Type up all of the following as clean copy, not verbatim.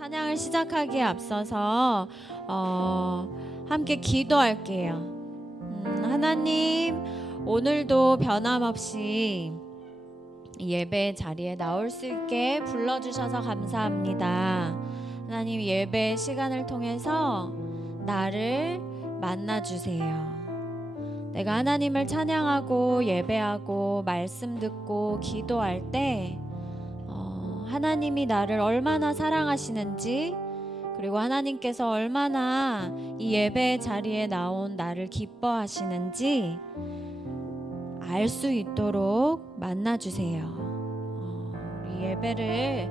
찬양을 시작하기에 앞서서 함께 기도할게요. 하나님, 오늘도 변함없이 예배 자리에 나올 수 있게 불러주셔서 감사합니다. 하나님, 예배 시간을 통해서 나를 만나주세요. 내가 하나님을 찬양하고 예배하고 말씀 듣고 기도할 때 하나님이 나를 얼마나 사랑하시는지, 그리고 하나님께서 얼마나 이 예배 자리에 나온 나를 기뻐하시는지 알 수 있도록 만나주세요. 우리 예배를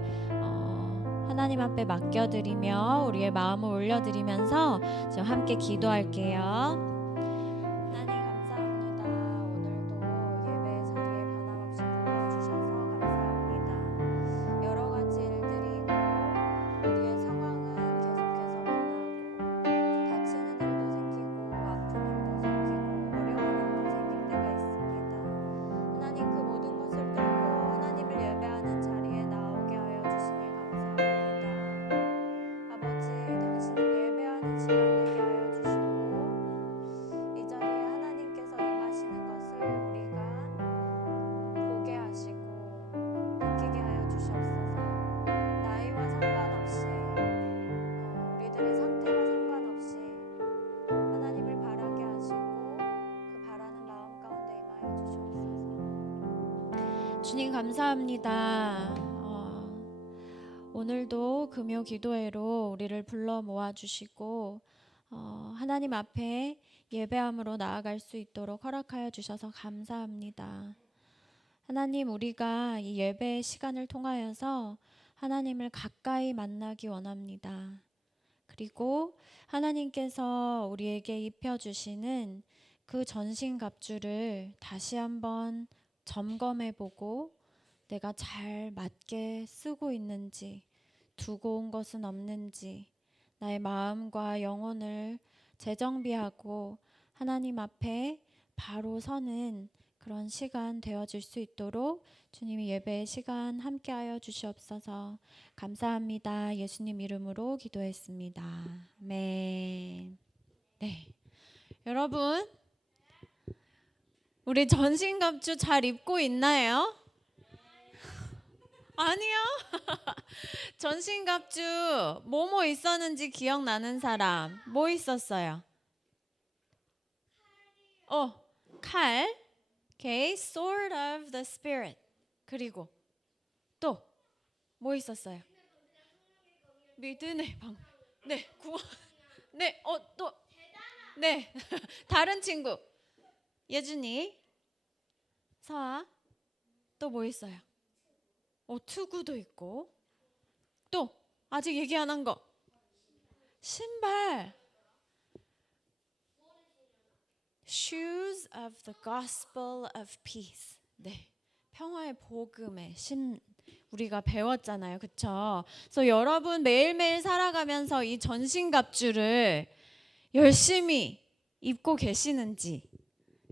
하나님 앞에 맡겨드리며 우리의 마음을 올려드리면서 지금 함께 기도할게요. 주님 감사합니다. 오늘도 금요 기도회로 우리를 불러 모아주시고 하나님 앞에 예배함으로 나아갈 수 있도록 허락하여 주셔서 감사합니다. 하나님, 우리가 이 예배의 시간을 통하여서 하나님을 가까이 만나기 원합니다. 그리고 하나님께서 우리에게 입혀주시는 그 전신갑주를 다시 한번 점검해보고 내가 잘 맞게 쓰고 있는지, 두고 온 것은 없는지, 나의 마음과 영혼을 재정비하고 하나님 앞에 바로 서는 그런 시간 되어질 수 있도록 주님이 예배의 시간 함께하여 주시옵소서. 감사합니다. 예수님 이름으로 기도했습니다. 아멘. 네, 여러분, 우리 전신갑주 잘 입고 있나요? 아니요. 전신갑주 뭐뭐 있었는지 기억나는 사람? 뭐 있었어요? 칼. Okay, sword of the spirit. 그리고 또 뭐 있었어요? 믿음의 방. 네, 구원. 네, 또. 네, 다른 친구. 예준이, 서아, 또 뭐 있어요? 투구도 있고, 또 아직 얘기 안 한 거, 신발. Shoes of the gospel of peace. 네, 평화의 복음의 우리가 배웠잖아요, 그쵸? 그래서 여러분 매일매일 살아가면서 이 전신갑주를 열심히 입고 계시는지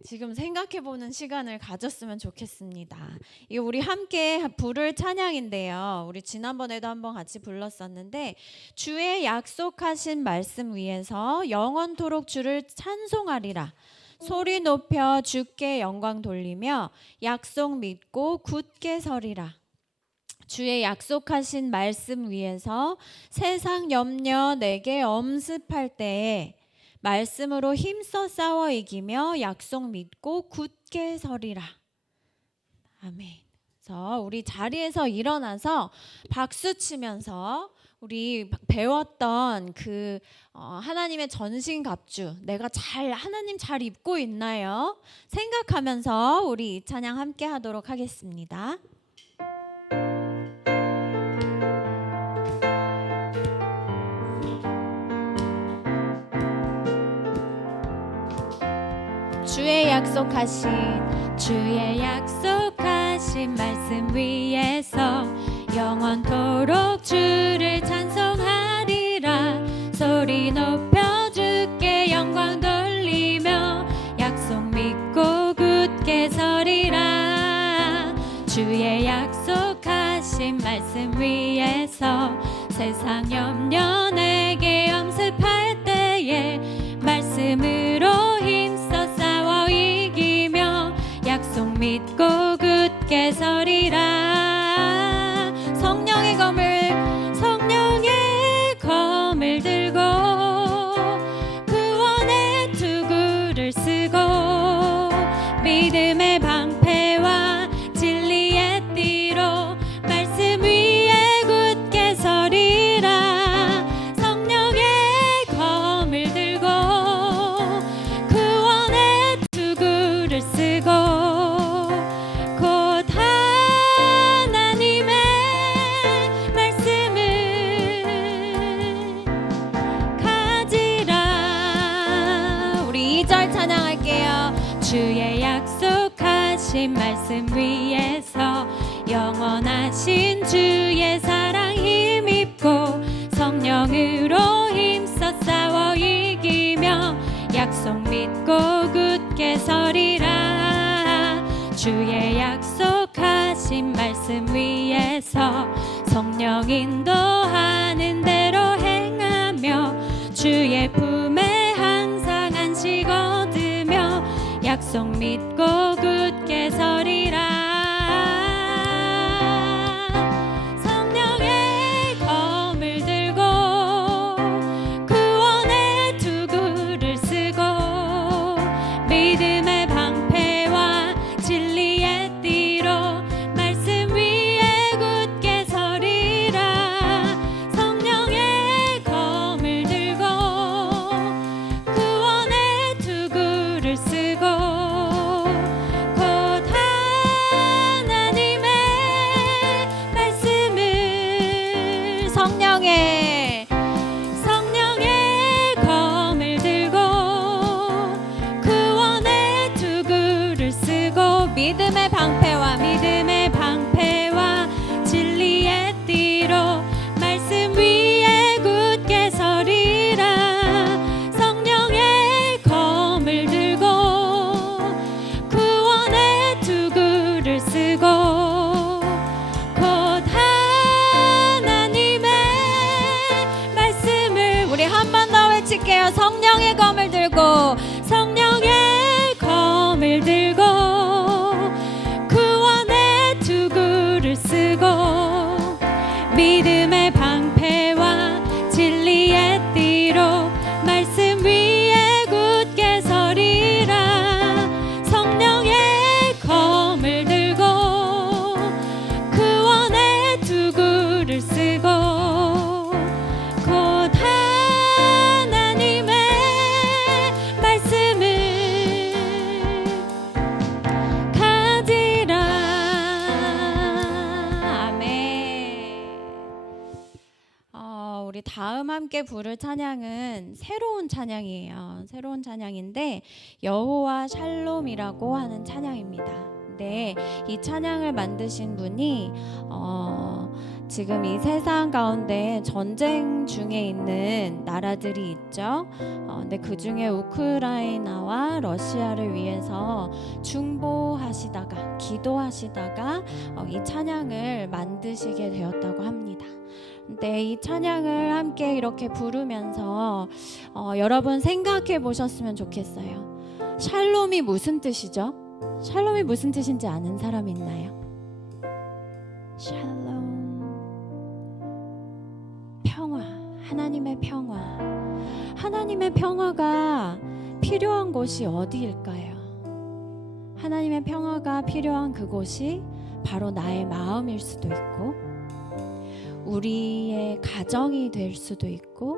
지금 생각해보는 시간을 가졌으면 좋겠습니다. 이거 우리 함께 부를 찬양인데요. 우리 지난번에도 한번 같이 불렀었는데, 주의 약속하신 말씀 위에서 영원토록 주를 찬송하리라. 소리 높여 주께 영광 돌리며 약속 믿고 굳게 서리라. 주의 약속하신 말씀 위에서 세상 염려 내게 엄습할 때에 말씀으로 힘써 싸워 이기며 약속 믿고 굳게 서리라. 아멘. 그래서 우리 자리에서 일어나서 박수 치면서 우리 배웠던 그 하나님의 전신갑주, 내가 하나님 잘 입고 있나요? 생각하면서 우리 이 찬양 함께 하도록 하겠습니다. 주의 약속하신 말씀 위에서 영원토록 주를 찬송하리라. 소리 높여 주께 영광 돌리며 약속 믿고 굳게 서리라. 주의 약속하신 말씀 위에서 세상 염려 내게 엄습할 때에 말씀으로 힘써 싸워 이기며 약속 믿고 굳게 서리라. 성령의 검을 들고 구원의 투구를 쓰고 믿음의 방패와 진리의 띠로 말씀 위에 굳게 서리라. 성령의 검을 들고 구원의 투구를 쓰고 곧 하나님의 말씀을 가지라. 우리 2절 찬양할게요. 주의 약속하신 말씀 위에서 영원하신 주의 사랑 힘입고 성령으로 힘써 싸워 이기며 약속 믿고 굳게 서리라. 주의 약속하신 말씀 위에서 성령 인도하는 대로 행하며 주의 품에 항상 안식 얻으며 약속 믿고 굳게 서리라. 성령의 검을 들고 구원의 투구를 쓰고 믿음의 방패와 진리의 띠로 말씀 위에 굳게 서리라. 성령의 검을 들고 구원의 투구를 쓰고 곧 하나님의 말씀을 성령의 검을 들고 구원의 투구를 쓰고 믿음의 방패와 진리의 띠로 말씀 위에 굳게 서리라. 성령의 검을 들고 구원의 투구를 쓰고 곧 하나님의 말씀을 우리 한 번 더 외칠게요. 성령의 검을 들고 구원의 투구를 쓰고 믿음의 방패와 진리의 띠로 말씀 위에 굳게 서리라. 성령의 검을 들고 구원의 투구를 쓰고 곧 하나님의 말씀을 가지라. 아멘. 우리 다음 함께 부를 찬양은 새로운 찬양이에요. 새로운 찬양인데 여호와 샬롬이라고 하는 찬양입니다. 네, 이 찬양을 만드신 분이 지금 이 세상 가운데 전쟁 중에 있는 나라들이 있죠. 근데 그 중에 우크라이나와 러시아를 위해서 중보하시다가 기도하시다가 이 찬양을 만드시게 되었다고 합니다. 근데 이 찬양을 함께 이렇게 부르면서 여러분 생각해 보셨으면 좋겠어요. 샬롬이 무슨 뜻이죠? 샬롬이 무슨 뜻인지 아는 사람 있나요? 샬롬, 평화, 하나님의 평화. 하나님의 평화가 필요한 곳이 어디일까요? 하나님의 평화가 필요한 그곳이 바로 나의 마음일 수도 있고 우리의 가정이 될 수도 있고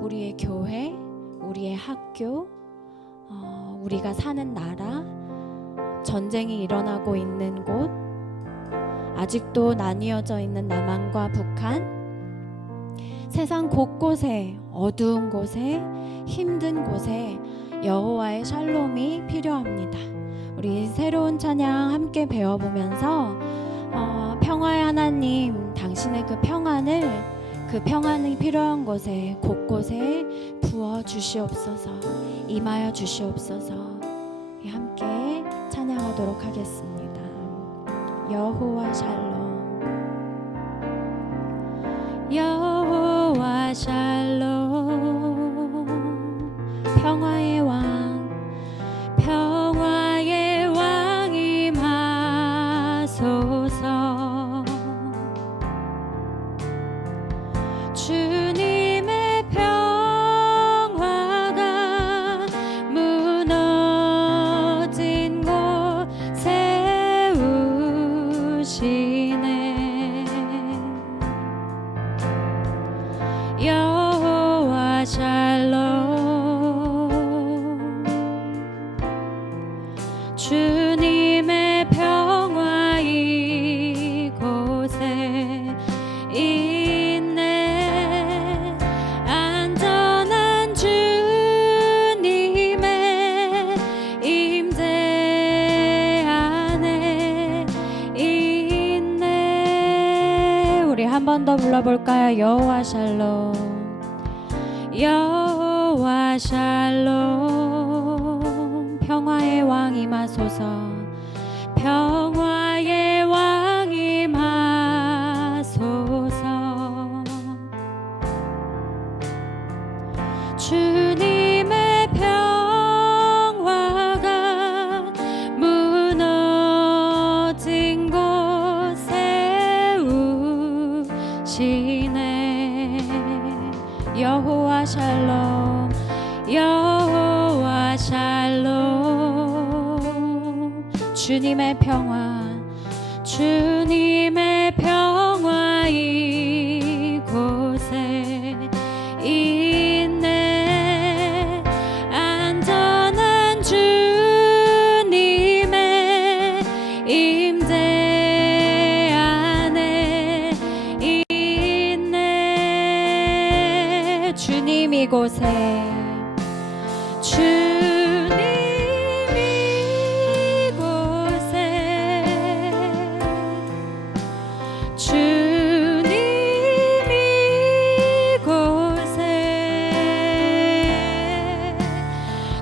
우리의 교회, 우리의 학교, 우리가 사는 나라, 전쟁이 일어나고 있는 곳, 아직도 나뉘어져 있는 남한과 북한, 세상 곳곳에 어두운 곳에 힘든 곳에 여호와의 샬롬이 필요합니다. 우리 새로운 찬양 함께 배워보면서 평화의 하나님, 당신의 그 평안이 필요한 곳에 곳곳에 부어 주시옵소서, 임하여 주시옵소서. 함께 찬양하도록 하겠습니다. 여호와 샬롬, 여호와 여호와 샬롬 평화의 왕 평화의 왕 임하소서 주님의 평화가 무너진 곳 세우시네 여호와 샬롬 주님의 평화 이곳에 있네 안전한 주님의 임재 안에 있네 우리 한 번 더 불러볼까요? 여호와 샬롬 여호와 샬롬 평화의 왕 임하소서 평화의 왕 임하소서 주님의 평화가 무너진 곳 세우시네 여호와 샬롬 여호와 샬롬 주님의 평화 주님의 평화 이곳에 있네 안전한 주님의 임재 안에 있네 주님 이곳에 주님 이곳에 주님 이곳에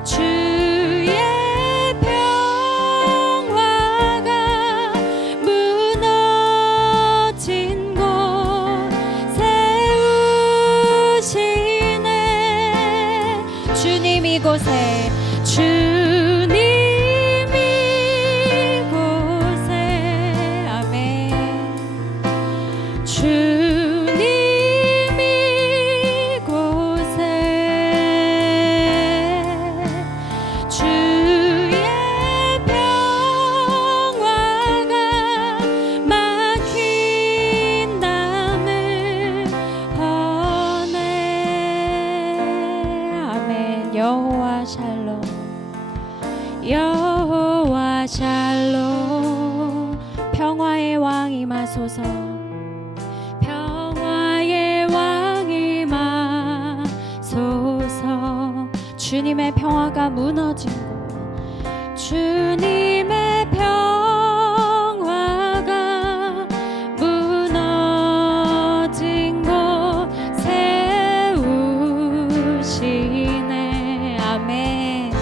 주의 평화가 무너진 곳 세우시네 주님 이곳에 주님 이곳에 아멘 주님 이곳에 주의 평화가 막힌 담을 허네 아멘 여호와 샬롬 여호와 샬롬 평화의 왕 임하소서 평화의 왕 임하소서 주님의 평화가 무너진 곳 주님의 평화가 무너진 곳 세우시네 아멘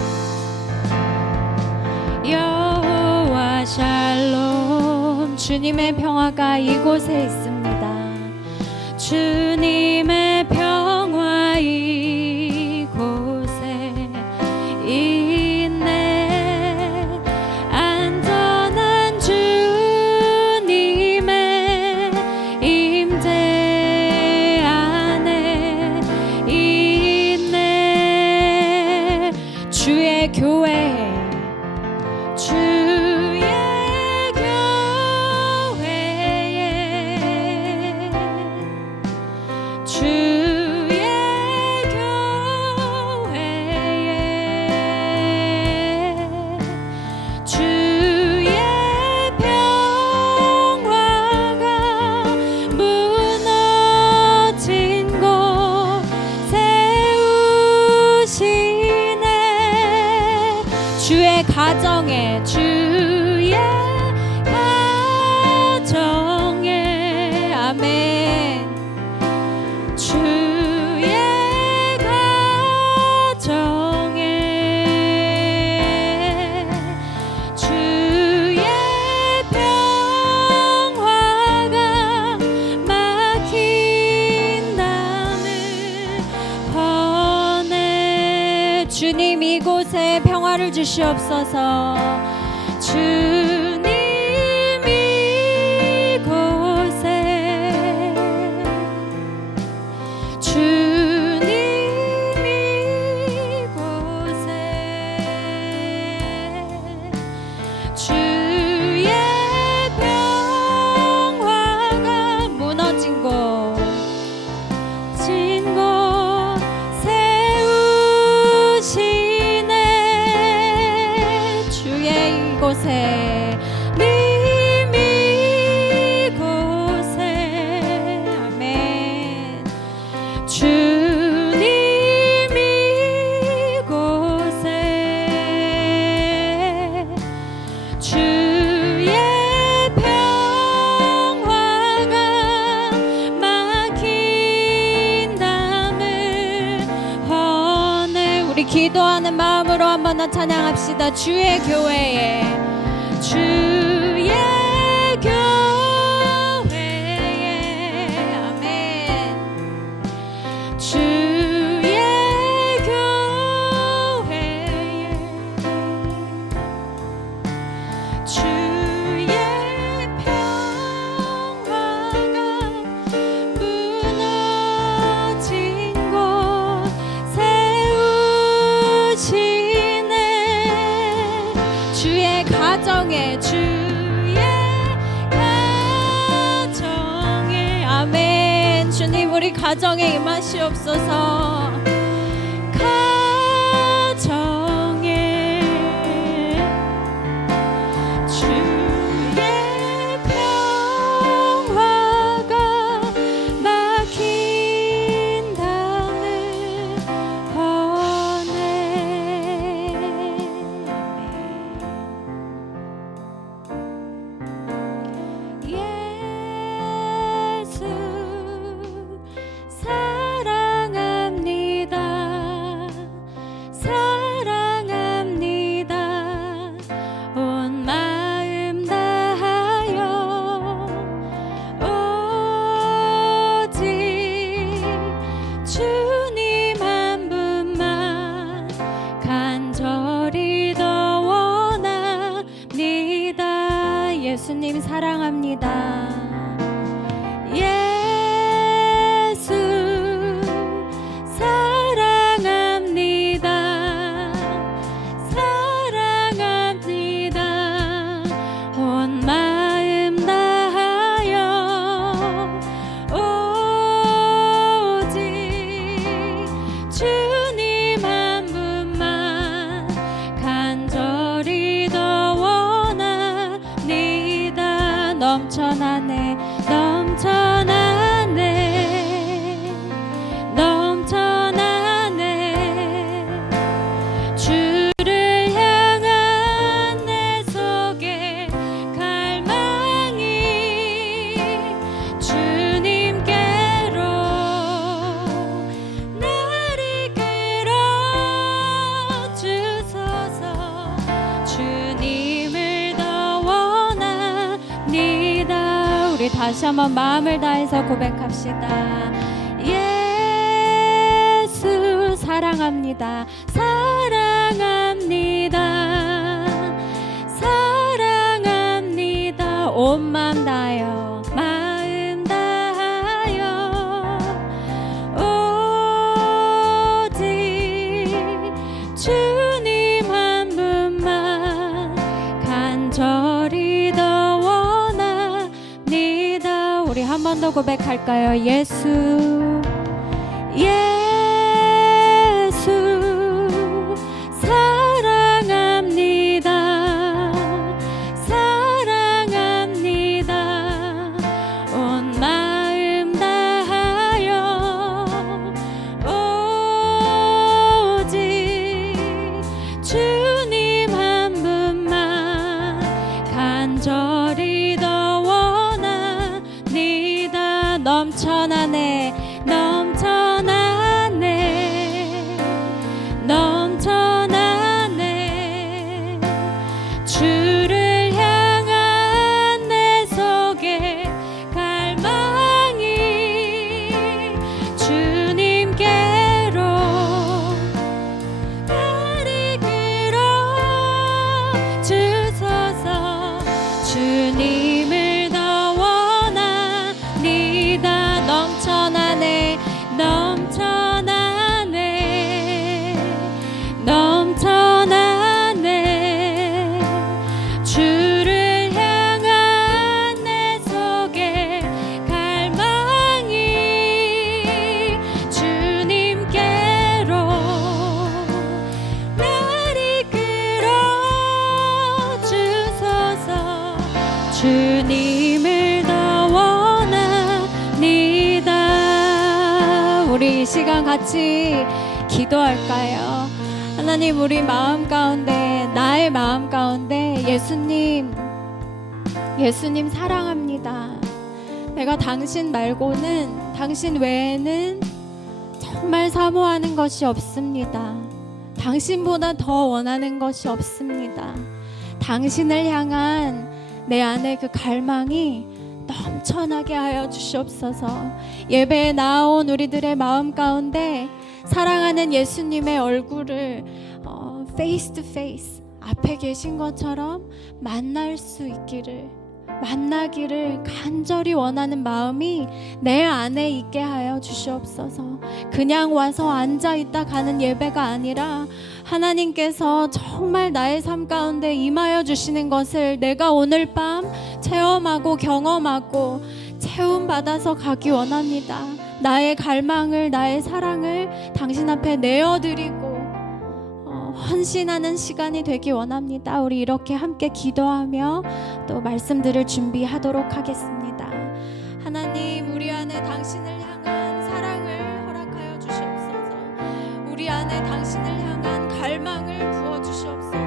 여호와 샬롬 주님의 평화가 이곳에 있습니다 주님의 평화 이곳에 있네 안전한 주님의 임재 안에 있네 주의 교회 주의 교회에 주의 교회에 주의 평화가 무너진 곳 세우시네 주의 가정에 주의 가정에 아멘 주의 가정에 주의 평화가 막힌 담을 주님 이곳에 평화를 주시옵소서. 주님 이곳에 주님 이곳에 주의 평화가 무너진 곳 세우시네. 주의 이곳에 님 이곳에 아멘. 주님 이곳에 주의 평화가 막힌담을 허네. 우리 기도하는 마음으로 한번 더 찬양합시다. 주의 교회에 주의 교회에 아멘. 주의 교회에 주의 평화가 무너진 곳 세우시네. 주의 가정에 주의 가정에 아멘. 주님 우리 가정에 임하시옵소서. 가정에 주의 평화가 막힌담을 허네. 예수 사랑합니다. 사랑합니다. 온 마음 다하여 오직 주님 한 분만 간절히 더 원합니다. 예수님 사랑합니다. 예수 사랑합니다. 사랑합니다. 온 마음 다하여 오직 주님 한 분만 간절히 더 원합니다. 넘쳐나네 넘쳐나네 넘쳐나네. 주를 향한 내 속에 갈망이 주님께로 나를 끌어주소서. 주님을 더 원합니다. 우리 다시 한번 마음을 다해서 고백합시다. 예수 사랑합니다. 사랑합니다. 사랑합니다. 온 마음 다하여 마음 다하여 오직 주님 한 분만 간절히 더 원합니다. 우리 한 번 더 고백할까요? 예수 예수 사랑합니다. 사랑합니다. 온 마음 다하여 오직 주님 한 분만 간절히 더 원합니다. 넘쳐나네 우리 이 시간 같이 기도할까요? 하나님, 우리 마음 가운데, 나의 마음 가운데 예수님 사랑합니다. 내가 당신 말고는, 당신 외에는 정말 사모하는 것이 없습니다. 당신보다 더 원하는 것이 없습니다. 당신을 향한 내 안의 그 갈망이 넘쳐나게 하여 주시옵소서. 예배에 나온 우리들의 마음 가운데 사랑하는 예수님의 얼굴을 face to face, 앞에 계신 것처럼 만날 수 있기를, 만나기를 간절히 원하는 마음이 내 안에 있게 하여 주시옵소서. 그냥 와서 앉아있다 가는 예배가 아니라 하나님께서 정말 나의 삶 가운데 임하여 주시는 것을 내가 오늘 밤 체험하고 경험하고 체험받아서 가기 원합니다. 나의 갈망을, 나의 사랑을 당신 앞에 내어드리고 헌신하는 시간이 되기 원합니다. 우리 이렇게 함께 기도하며 또 말씀들을 준비하도록 하겠습니다. 하나님, 우리 안에 당신을 향한 사랑을 허락하여 주시옵소서. 우리 안에 당신을 향한 갈망을 부어 주시옵소서.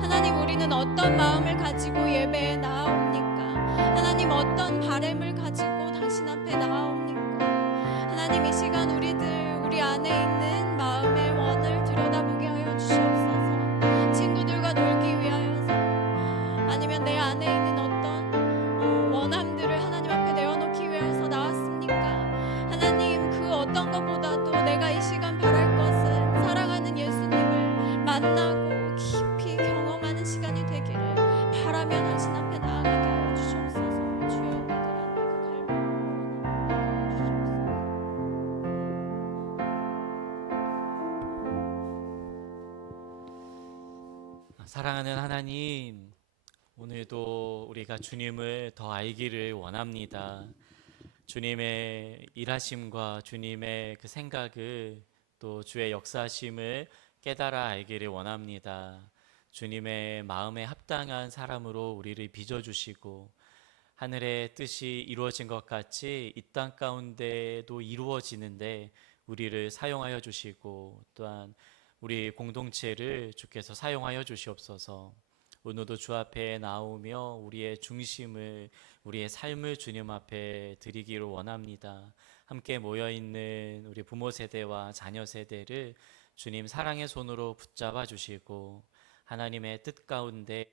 하나님, 우리는 어떤 마음을 가지고 예배에 나아옵니까? 하나님, 어떤 바램을 가지고 당신 앞에 나아옵니까? 하나님, 이 시간 우리 안에 있는 마음의 원을 들여다보게 하여 주시옵소서. 친구들과 놀기 위하여서, 아니면 내 안에 있는 어떤 원함들을 하나님 앞에 내어놓기 위해서 나왔습니까? 하나님, 그 어떤 것보다도 내가 이 시간 바랄 것은 사랑하는 예수님을 만나고 깊이 경험하는 시간이 되기를 바라며 당신 앞에 나아가게 하여 주시옵소서. 주여, 우리들 안에 그 갈망을 사랑하는 하나님, 오늘도 우리가 주님을 더 알기를 원합니다. 주님의 일하심과 주님의 그 생각을, 또 주의 역사심을 깨달아 알기를 원합니다. 주님의 마음에 합당한 사람으로 우리를 빚어주시고 하늘의 뜻이 이루어진 것 같이 이 땅 가운데도 이루어지는데 우리를 사용하여 주시고, 또한 우리 공동체를 주께서 사용하여 주시옵소서. 오늘도 주 앞에 나오며 우리의 중심을, 우리의 삶을 주님 앞에 드리기를 원합니다. 함께 모여있는 우리 부모 세대와 자녀 세대를 주님 사랑의 손으로 붙잡아 주시고, 하나님의 뜻 가운데,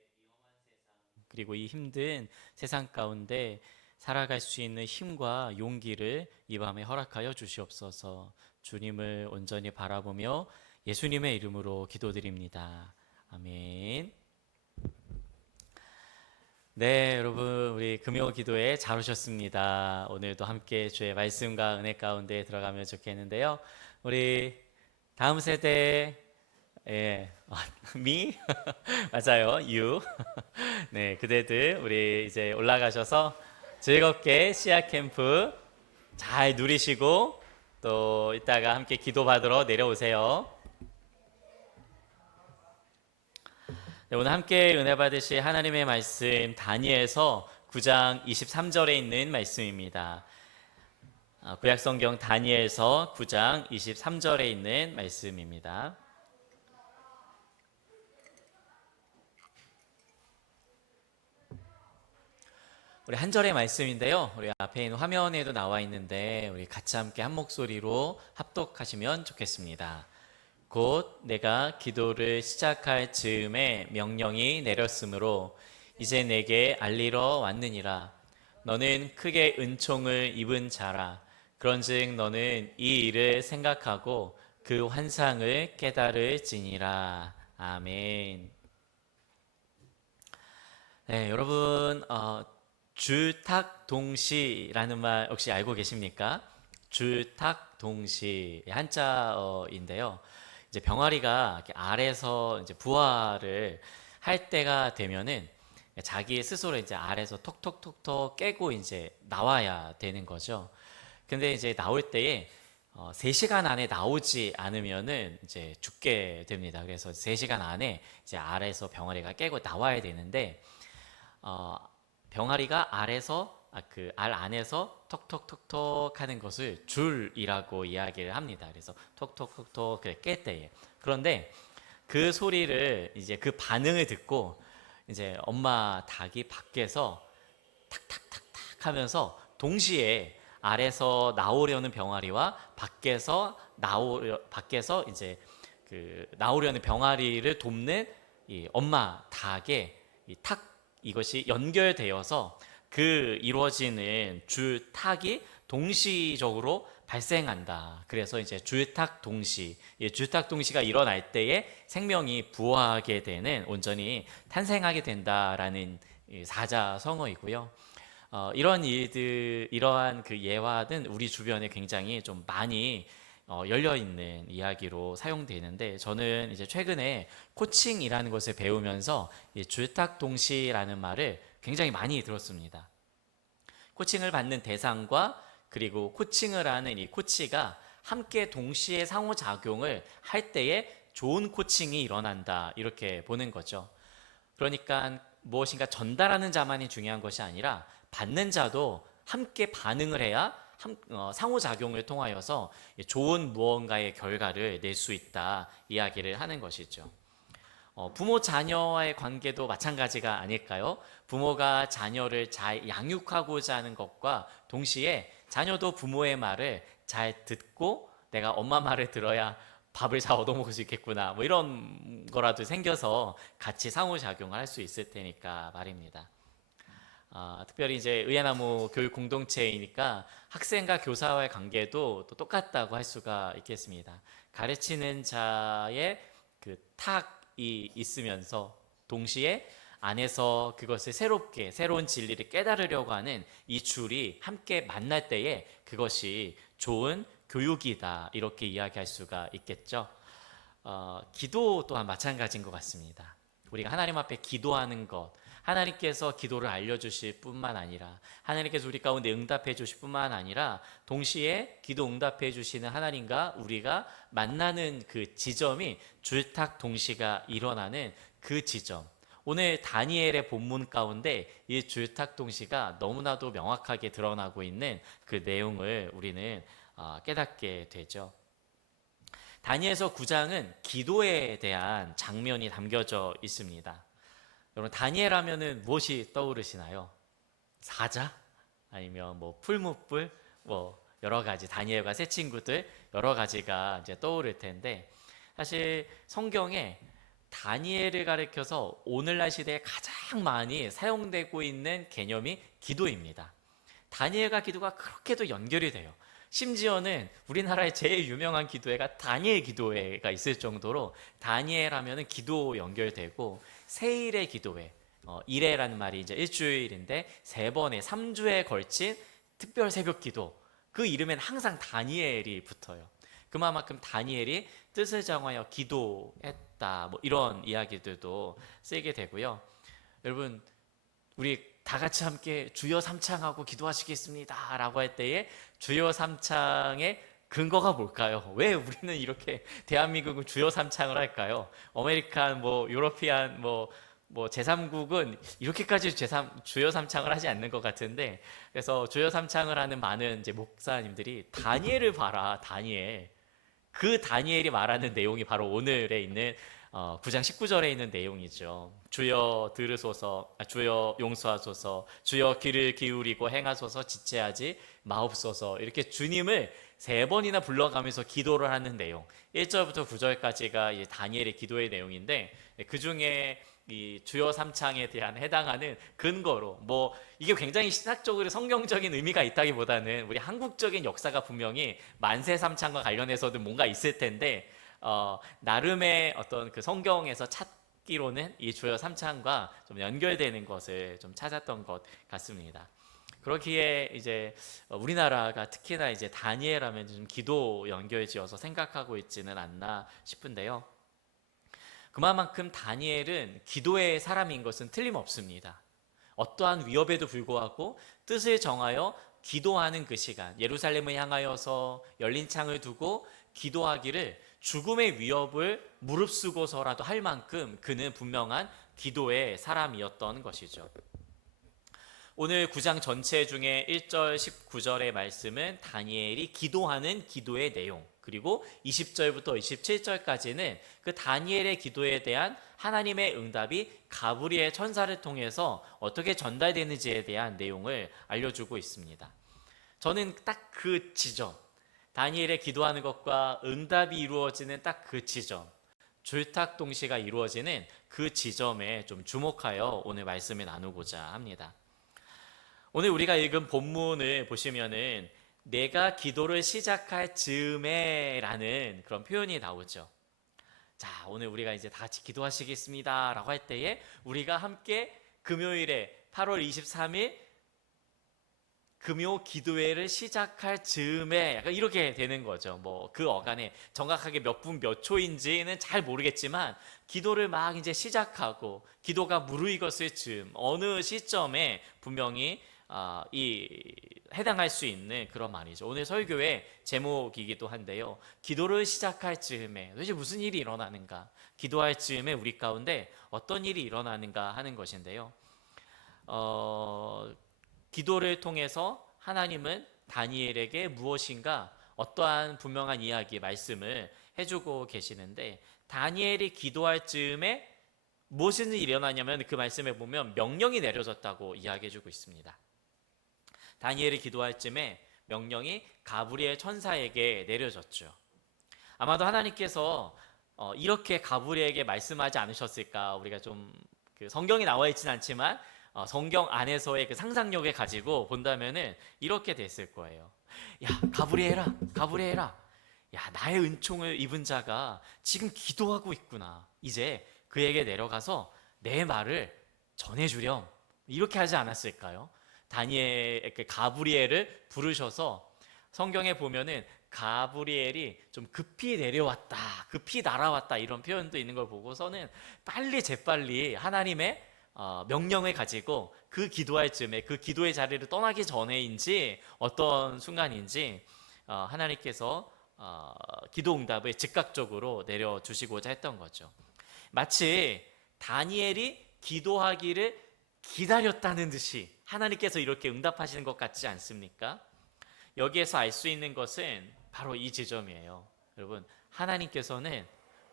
그리고 이 힘든 세상 가운데 살아갈 수 있는 힘과 용기를 이 밤에 허락하여 주시옵소서. 주님을 온전히 바라보며 예수님의 이름으로 기도드립니다. 아멘. 네, 여러분, 우리 금요 기도에 잘 오셨습니다. 오늘도 함께 주의 말씀과 은혜 가운데 들어가면 좋겠는데요. 우리 다음 세대, me? 맞아요, you. 네, 그대들 우리 이제 올라가셔서 즐겁게 씨앗 캠프 잘 누리시고 또 이따가 함께 기도 받으러 내려오세요. 네, 오늘 함께 은혜 받으실 하나님의 말씀 다니엘서 9장 23절에 있는 말씀입니다. 구약성경 다니엘서 9장 23절에 있는 말씀입니다. 우리 한 절의 말씀인데요. 우리 앞에 있는 화면에도 나와 있는데 우리 같이 함께 한 목소리로 합독하시면 좋겠습니다. 곧 내가 기도를 시작할 즈음에 명령이 내렸으므로 이제 내게 알리러 왔느니라. 너는 크게 은총을 입은 자라. 그런즉 너는 이 일을 생각하고 그 환상을 깨달을지니라. 아멘. 네, 여러분, 주탁동시라는 말 혹시 알고 계십니까? 주탁동시 한자어인데요. 이제 병아리가 이렇게 알에서 이제 부화를 할 때가 되면은 자기 스스로 이제 알에서 톡톡톡톡 깨고 이제 나와야 되는 거죠. 근데 이제 나올 때에 3시간 안에 나오지 않으면은 이제 죽게 됩니다. 그래서 3시간 안에 이제 알에서 병아리가 깨고 나와야 되는데 병아리가 알에서 그 알 안에서 톡톡톡톡 하는 것을 줄이라고 이야기를 합니다. 그래서 톡톡톡톡 깰 때에. 그런데 그 소리를 이제 그 반응을 듣고 이제 엄마 닭이 밖에서 탁탁탁탁 하면서 동시에 알에서 나오려는 병아리와 밖에서 이제 그 나오려는 병아리를 돕는 이 엄마 닭의 이것이 연결되어서 그 이루어지는 줄탁이 동시적으로 발생한다. 그래서 이제 줄탁 동시, 줄탁 동시가 일어날 때에 생명이 부화하게 되는, 온전히 탄생하게 된다라는 사자성어이고요. 이러한 그 예화는 우리 주변에 굉장히 좀 많이 열려 있는 이야기로 사용되는데, 저는 이제 최근에 코칭이라는 것을 배우면서 이 줄탁 동시라는 말을 굉장히 많이 들었습니다. 코칭을 받는 대상과 그리고 코칭을 하는 이 코치가 함께 동시에 상호작용을 할 때에 좋은 코칭이 일어난다, 이렇게 보는 거죠. 그러니까 무엇인가 전달하는 자만이 중요한 것이 아니라 받는 자도 함께 반응을 해야 상호작용을 통하여서 좋은 무언가의 결과를 낼 수 있다, 이야기를 하는 것이죠. 부모 자녀와의 관계도 마찬가지가 아닐까요? 부모가 자녀를 잘 양육하고자 하는 것과 동시에 자녀도 부모의 말을 잘 듣고 내가 엄마 말을 들어야 밥을 잘 얻어먹을 수 있겠구나, 뭐 이런 거라도 생겨서 같이 상호작용을 할 수 있을 테니까 말입니다. 특별히 이제 의야나무 교육 공동체이니까 학생과 교사와의 관계도 또 똑같다고 할 수가 있겠습니다. 가르치는 자의 그 탁이 있으면서 동시에 안에서 그것을 새로운 진리를 깨달으려고 하는 이 줄이 함께 만날 때에 그것이 좋은 교육이다, 이렇게 이야기할 수가 있겠죠. 기도 또한 마찬가지인 것 같습니다. 우리가 하나님 앞에 기도하는 것, 하나님께서 기도를 알려주실 뿐만 아니라 하나님께서 우리 가운데 응답해 주실 뿐만 아니라 동시에 기도 응답해 주시는 하나님과 우리가 만나는 그 지점이 줄탁 동시가 일어나는 그 지점. 오늘 다니엘의 본문 가운데 이 줄탁 동시가 너무나도 명확하게 드러나고 있는 그 내용을 우리는 깨닫게 되죠. 다니엘서 9장은 기도에 대한 장면이 담겨져 있습니다. 여러분, 다니엘 하면은 무엇이 떠오르시나요? 사자? 아니면 뭐 풀무불? 뭐 여러 가지, 다니엘과 세 친구들 여러 가지가 이제 떠오를 텐데, 사실 성경에 다니엘을 가리켜서 오늘날 시대에 가장 많이 사용되고 있는 개념이 기도입니다. 다니엘과 기도가 그렇게도 연결이 돼요. 심지어는 우리나라의 제일 유명한 기도회가 다니엘 기도회가 있을 정도로 다니엘 하면은 기도 연결되고, 세일의 기도회, 일회라는 말이 이제 일주일인데 3번에 3주에 걸친 특별 새벽 기도, 그 이름엔 항상 다니엘이 붙어요. 그만큼 다니엘이 뜻을 정하여 기도했다, 뭐 이런 이야기들도 쓰이게 되고요. 여러분, 우리 다 같이 함께 주여 삼창하고 기도하시겠습니다 라고 할 때에 주여 삼창의 근거가 뭘까요? 왜 우리는 이렇게 대한민국은 주여 삼창을 할까요? 아메리칸, 유러피안, 제3국은 이렇게까지 주여 삼창을 하지 않는 것 같은데, 그래서 주여 삼창을 하는 많은 이제 목사님들이 다니엘을 봐라, 다니엘. 그 다니엘이 말하는 내용이 바로 오늘에 있는 9장 19절에 있는 내용이죠. 주여 들으소서, 주여 용서하소서, 주여 귀를 기울이고 행하소서, 지체하지 마옵소서. 이렇게 주님을 3번이나 불러가면서 기도를 하는 내용, 1절부터 9절까지가 다니엘의 기도의 내용인데, 그 중에 이 주여 삼창에 대한 해당하는 근거로, 이게 굉장히 신학적으로 성경적인 의미가 있다기보다는 우리 한국적인 역사가 분명히 만세 삼창과 관련해서도 뭔가 있을 텐데, 나름의 어떤 그 성경에서 찾기로는 이 주여 삼창과 좀 연결되는 것을 좀 찾았던 것 같습니다. 그렇기에 이제 우리나라가 특히나 이제 다니엘 하면 좀 기도 연결지어서 생각하고 있지는 않나 싶은데요. 그만큼 다니엘은 기도의 사람인 것은 틀림없습니다. 어떠한 위협에도 불구하고 뜻을 정하여 기도하는 그 시간, 예루살렘을 향하여서 열린 창을 두고 기도하기를 죽음의 위협을 무릅쓰고서라도 할 만큼 그는 분명한 기도의 사람이었던 것이죠. 오늘 9장 전체 중에 1절 19절의 말씀은 다니엘이 기도하는 기도의 내용, 그리고 20절부터 27절까지는 그 다니엘의 기도에 대한 하나님의 응답이 가브리엘 천사를 통해서 어떻게 전달되는지에 대한 내용을 알려주고 있습니다. 저는 딱 그 지점, 다니엘의 기도하는 것과 응답이 이루어지는 딱 그 지점, 줄탁동시가 이루어지는 그 지점에 좀 주목하여 오늘 말씀을 나누고자 합니다. 오늘 우리가 읽은 본문을 보시면은 내가 기도를 시작할 즈음에 라는 그런 표현이 나오죠. 자, 오늘 우리가 이제 다 같이 기도하시겠습니다 라고 할 때에 우리가 함께 금요일에 8월 23일 금요 기도회를 시작할 즈음에 약간 이렇게 되는 거죠. 뭐 그 어간에 정확하게 몇 분 몇 초인지는 잘 모르겠지만 기도를 막 이제 시작하고 기도가 무르익었을 즈음, 어느 시점에 분명히 해당할 수 있는 그런 말이죠. 오늘 설교의 제목이기도 한데요. 기도를 시작할 즈음에 도대체 무슨 일이 일어나는가? 기도할 즈음에 우리 가운데 어떤 일이 일어나는가 하는 것인데요. 기도를 통해서 하나님은 다니엘에게 무엇인가 어떠한 분명한 이야기, 말씀을 해주고 계시는데, 다니엘이 기도할 즈음에 무엇이 일어나냐면 그 말씀에 보면 명령이 내려졌다고 이야기해주고 있습니다. 다니엘이 기도할 즈음에 명령이 가브리엘 천사에게 내려졌죠. 아마도 하나님께서 이렇게 가브리엘에게 말씀하지 않으셨을까. 우리가 좀 성경에 나와 있지는 않지만 성경 안에서의 그 상상력을 가지고 본다면은 이렇게 됐을 거예요. 야, 가브리엘아, 가브리엘아, 야, 나의 은총을 입은 자가 지금 기도하고 있구나. 이제 그에게 내려가서 내 말을 전해주렴. 이렇게 하지 않았을까요? 가브리엘을 부르셔서, 성경에 보면은 가브리엘이 좀 급히 내려왔다, 급히 날아왔다 이런 표현도 있는 걸 보고서는 빨리 재빨리 하나님의 명령을 가지고 그 기도할 즈음에, 그 기도의 자리를 떠나기 전에인지 어떤 순간인지 하나님께서 기도 응답을 즉각적으로 내려주시고자 했던 거죠. 마치 다니엘이 기도하기를 기다렸다는 듯이 하나님께서 이렇게 응답하시는 것 같지 않습니까? 여기에서 알 수 있는 것은 바로 이 지점이에요. 여러분, 하나님께서는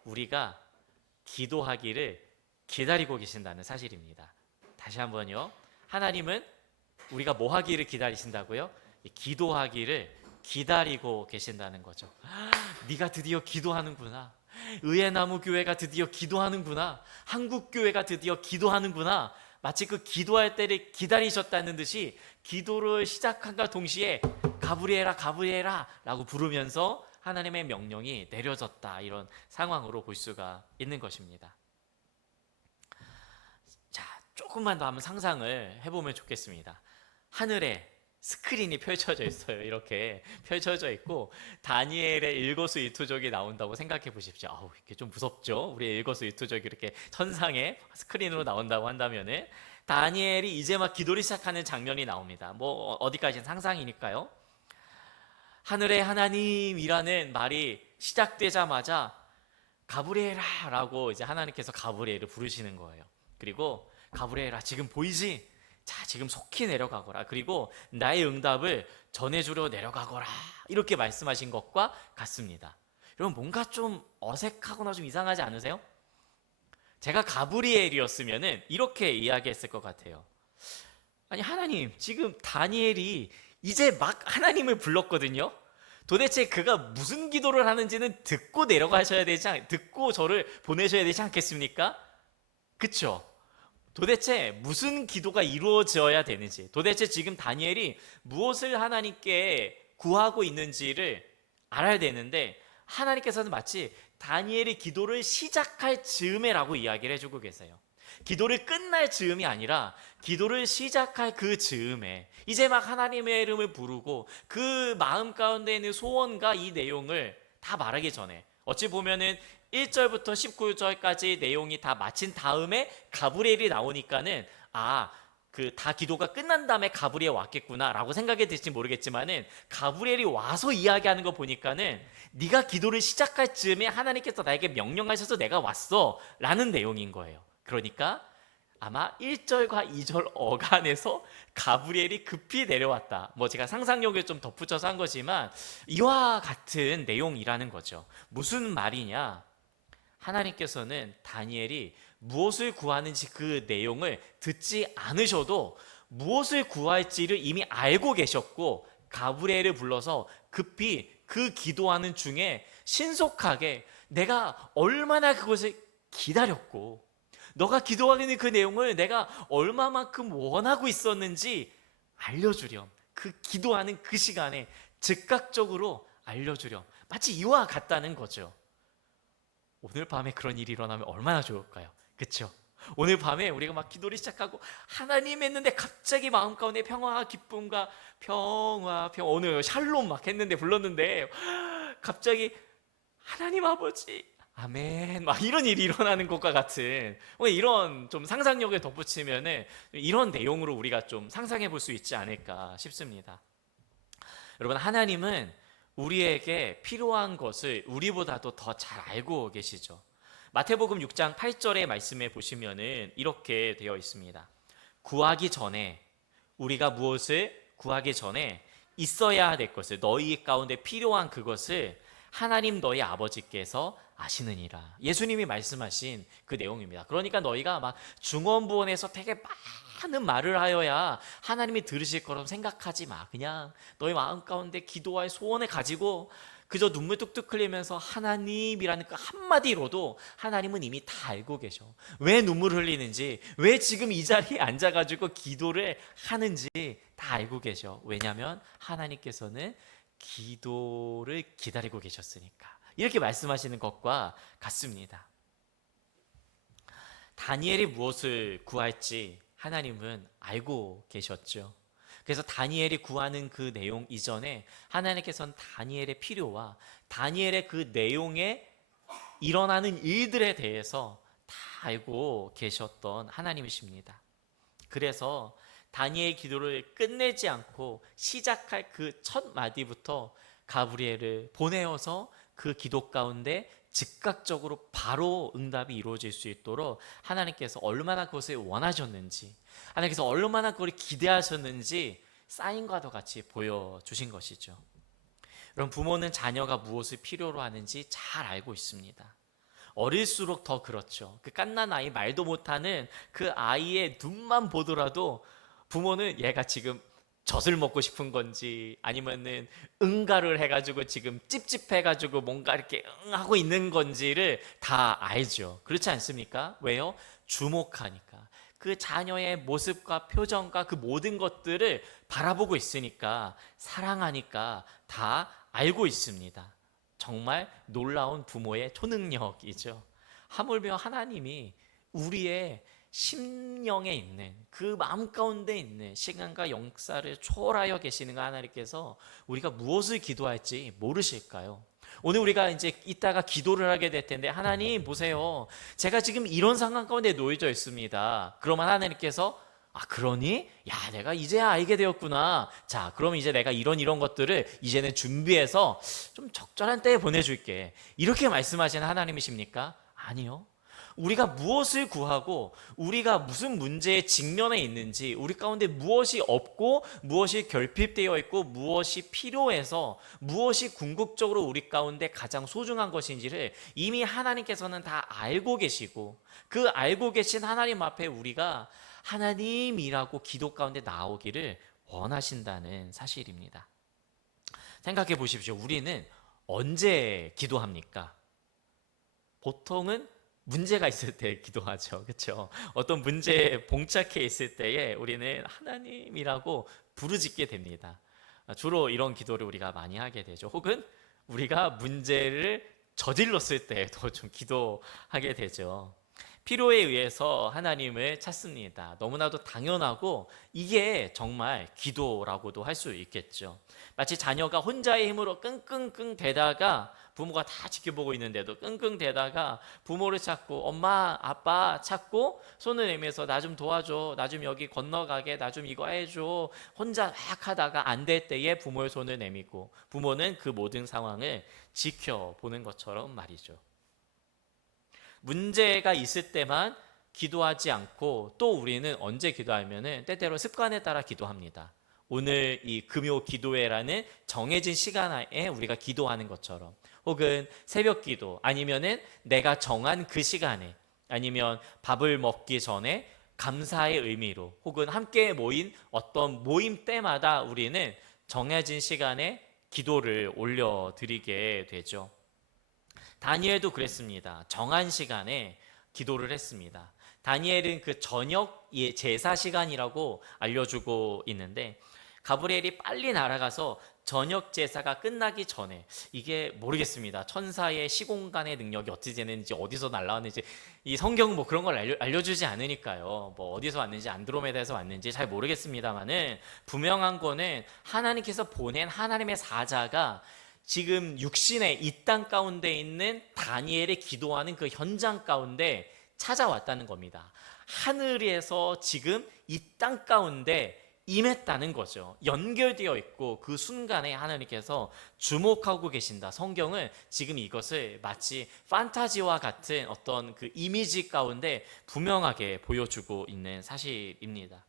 우리가 기도하기를 기다리고 계신다는 사실입니다. 다시 한번요. 하나님은 우리가 뭐 하기를 기다리신다고요? 기도하기를 기다리고 계신다는 거죠. 네가 드디어 기도하는구나. 의회나무 교회가 드디어 기도하는구나. 한국교회가 드디어 기도하는구나. 마치 그 기도할 때를 기다리셨다는 듯이 기도를 시작한과 동시에 가브리엘아, 가브리엘아 라고 부르면서 하나님의 명령이 내려졌다, 이런 상황으로 볼 수가 있는 것입니다. 자, 조금만 더 한번 상상을 해보면 좋겠습니다. 하늘에 스크린이 펼쳐져 있어요. 이렇게 펼쳐져 있고 다니엘의 일거수일투족이 나온다고 생각해 보십시오. 이게 좀 무섭죠? 우리의 일거수일투족이 이렇게 천상에 스크린으로 나온다고 한다면은 다니엘이 이제 막 기도를 시작하는 장면이 나옵니다. 뭐 어디까지는 상상이니까요. 하늘의 하나님이라는 말이 시작되자마자 가브리엘아 라고 이제 하나님께서 가브리엘을 부르시는 거예요. 그리고 가브리엘아, 지금 보이지? 자, 지금 속히 내려가거라. 그리고 나의 응답을 전해주려 내려가거라. 이렇게 말씀하신 것과 같습니다. 여러분, 뭔가 좀 어색하거나 좀 이상하지 않으세요? 제가 가브리엘이었으면 이렇게 이야기했을 것 같아요. 아니, 하나님, 지금 다니엘이 이제 막 하나님을 불렀거든요. 도대체 그가 무슨 기도를 하는지는 듣고 듣고 저를 보내셔야 되지 않겠습니까? 그쵸? 도대체 무슨 기도가 이루어져야 되는지, 도대체 지금 다니엘이 무엇을 하나님께 구하고 있는지를 알아야 되는데, 하나님께서는 마치 다니엘이 기도를 시작할 즈음에라고 이야기를 해주고 계세요. 기도를 끝날 즈음이 아니라 기도를 시작할 그 즈음에 이제 막 하나님의 이름을 부르고 그 마음 가운데 있는 소원과 이 내용을 다 말하기 전에, 어찌 보면은 1절부터 19절까지 내용이 다 마친 다음에 가브리엘이 나오니까는 다 기도가 끝난 다음에 가브리엘 왔겠구나 라고 생각이 들지 모르겠지만은, 가브리엘이 와서 이야기하는 거 보니까는 네가 기도를 시작할 즈음에 하나님께서 나에게 명령하셔서 내가 왔어 라는 내용인 거예요. 그러니까 아마 1절과 2절 어간에서 가브리엘이 급히 내려왔다. 뭐 제가 상상력을 좀 덧붙여서 한 거지만 이와 같은 내용이라는 거죠. 무슨 말이냐? 하나님께서는 다니엘이 무엇을 구하는지 그 내용을 듣지 않으셔도 무엇을 구할지를 이미 알고 계셨고, 가브리엘을 불러서 급히 그 기도하는 중에 신속하게 내가 얼마나 그것을 기다렸고 너가 기도하는 그 내용을 내가 얼마만큼 원하고 있었는지 알려주렴. 그 기도하는 그 시간에 즉각적으로 알려주렴. 마치 이와 같다는 거죠. 오늘 밤에 그런 일이 일어나면 얼마나 좋을까요? 그렇죠? 오늘 밤에 우리가 막 기도를 시작하고 하나님 했는데 갑자기 마음 가운데 평화와 기쁨과 평화 오늘 샬롬 막 했는데 불렀는데 갑자기 하나님 아버지 아멘 막 이런 일이 일어나는 것과 같은 이런 좀 상상력을 덧붙이면은 이런 내용으로 우리가 좀 상상해 볼 수 있지 않을까 싶습니다. 여러분, 하나님은 우리에게 필요한 것을 우리보다도 더 잘 알고 계시죠. 마태복음 6장 8절의 말씀에 보시면은 이렇게 되어 있습니다. 구하기 전에, 우리가 무엇을 구하기 전에 있어야 될 것을, 너희 가운데 필요한 그것을 하나님 너희 아버지께서 아시느니라. 예수님이 말씀하신 그 내용입니다. 그러니까 너희가 막 중언부언해서 되게 많은 말을 하여야 하나님이 들으실 거라고 생각하지 마. 그냥 너희 마음 가운데 기도할 소원을 가지고 그저 눈물 뚝뚝 흘리면서 하나님이라는 그 한마디로도 하나님은 이미 다 알고 계셔. 왜 눈물을 흘리는지, 왜 지금 이 자리에 앉아가지고 기도를 하는지 다 알고 계셔. 왜냐하면 하나님께서는 기도를 기다리고 계셨으니까. 이렇게 말씀하시는 것과 같습니다. 다니엘이 무엇을 구할지 하나님은 알고 계셨죠. 그래서 다니엘이 구하는 그 내용 이전에 하나님께서는 다니엘의 필요와 다니엘의 그 내용에 일어나는 일들에 대해서 다 알고 계셨던 하나님이십니다. 그래서 다니엘의 기도를 끝내지 않고 시작할 그 첫 마디부터 가브리엘을 보내어서 그 기도 가운데 즉각적으로 바로 응답이 이루어질 수 있도록 하나님께서 얼마나 그것을 원하셨는지, 하나님께서 얼마나 그걸 기대하셨는지 사인과도 같이 보여주신 것이죠. 여러분, 부모는 자녀가 무엇을 필요로 하는지 잘 알고 있습니다. 어릴수록 더 그렇죠. 그 갓난 아이, 말도 못하는 그 아이의 눈만 보더라도 부모는 얘가 지금 젖을 먹고 싶은 건지 아니면은 응가를 해가지고 지금 찝찝해가지고 뭔가 이렇게 하고 있는 건지를 다 알죠. 그렇지 않습니까? 왜요? 주목하니까. 그 자녀의 모습과 표정과 그 모든 것들을 바라보고 있으니까, 사랑하니까 다 알고 있습니다. 정말 놀라운 부모의 초능력이죠. 하물며 하나님이 우리의 심령에 있는 그 마음 가운데 있는 시간과 역사를 초월하여 계시는 하나님께서 우리가 무엇을 기도할지 모르실까요? 오늘 우리가 이제 이따가 기도를 하게 될 텐데, 하나님 보세요, 제가 지금 이런 상황 가운데 놓여져 있습니다. 그러면 하나님께서 그러니? 야, 내가 이제 알게 되었구나. 자, 그럼 이제 내가 이런 것들을 이제는 준비해서 좀 적절한 때에 보내줄게. 이렇게 말씀하시는 하나님이십니까? 아니요. 우리가 무엇을 구하고 우리가 무슨 문제에 직면해 있는지, 우리 가운데 무엇이 없고 무엇이 결핍되어 있고 무엇이 필요해서 무엇이 궁극적으로 우리 가운데 가장 소중한 것인지를 이미 하나님께서는 다 알고 계시고, 그 알고 계신 하나님 앞에 우리가 하나님이라고 기도 가운데 나오기를 원하신다는 사실입니다. 생각해 보십시오. 우리는 언제 기도합니까? 보통은 문제가 있을 때 기도하죠. 그렇죠? 어떤 문제에 봉착해 있을 때에 우리는 하나님이라고 부르짖게 됩니다. 주로 이런 기도를 우리가 많이 하게 되죠. 혹은 우리가 문제를 저질렀을 때도 좀 기도하게 되죠. 필요에 의해서 하나님을 찾습니다. 너무나도 당연하고 이게 정말 기도라고도 할 수 있겠죠. 마치 자녀가 혼자의 힘으로 끙끙끙 대다가 부모가 다 지켜보고 있는데도 끙끙대다가 부모를 찾고 엄마 아빠 찾고 손을 내밀어서 나 좀 도와줘, 나 좀 여기 건너가게, 나 좀 이거 해줘, 혼자 막 하다가 안 될 때에 부모의 손을 내밀고 부모는 그 모든 상황을 지켜보는 것처럼 말이죠. 문제가 있을 때만 기도하지 않고 또 우리는 언제 기도하면은 때때로 습관에 따라 기도합니다. 오늘 이 금요 기도회라는 정해진 시간에 우리가 기도하는 것처럼, 혹은 새벽 기도, 아니면은 내가 정한 그 시간에, 아니면 밥을 먹기 전에 감사의 의미로, 혹은 함께 모인 어떤 모임 때마다 우리는 정해진 시간에 기도를 올려드리게 되죠. 다니엘도 그랬습니다. 정한 시간에 기도를 했습니다. 다니엘은 그 저녁 제사 시간이라고 알려주고 있는데, 가브리엘이 빨리 날아가서 저녁 제사가 끝나기 전에, 이게 모르겠습니다. 천사의 시공간의 능력이 어떻게 되는지, 어디서 날라왔는지, 이 성경 뭐 그런 걸 알려주지 않으니까요. 뭐 어디서 왔는지, 안드로메다에서 왔는지 잘 모르겠습니다만은, 분명한 거는 하나님께서 보낸 하나님의 사자가 지금 육신의 이 땅 가운데 있는 다니엘의 기도하는 그 현장 가운데 찾아왔다는 겁니다. 하늘에서 지금 이 땅 가운데 임했다는 거죠. 연결되어 있고 그 순간에 하나님께서 주목하고 계신다. 성경은 지금 이것을 마치 판타지와 같은 어떤 그 이미지 가운데 분명하게 보여주고 있는 사실입니다.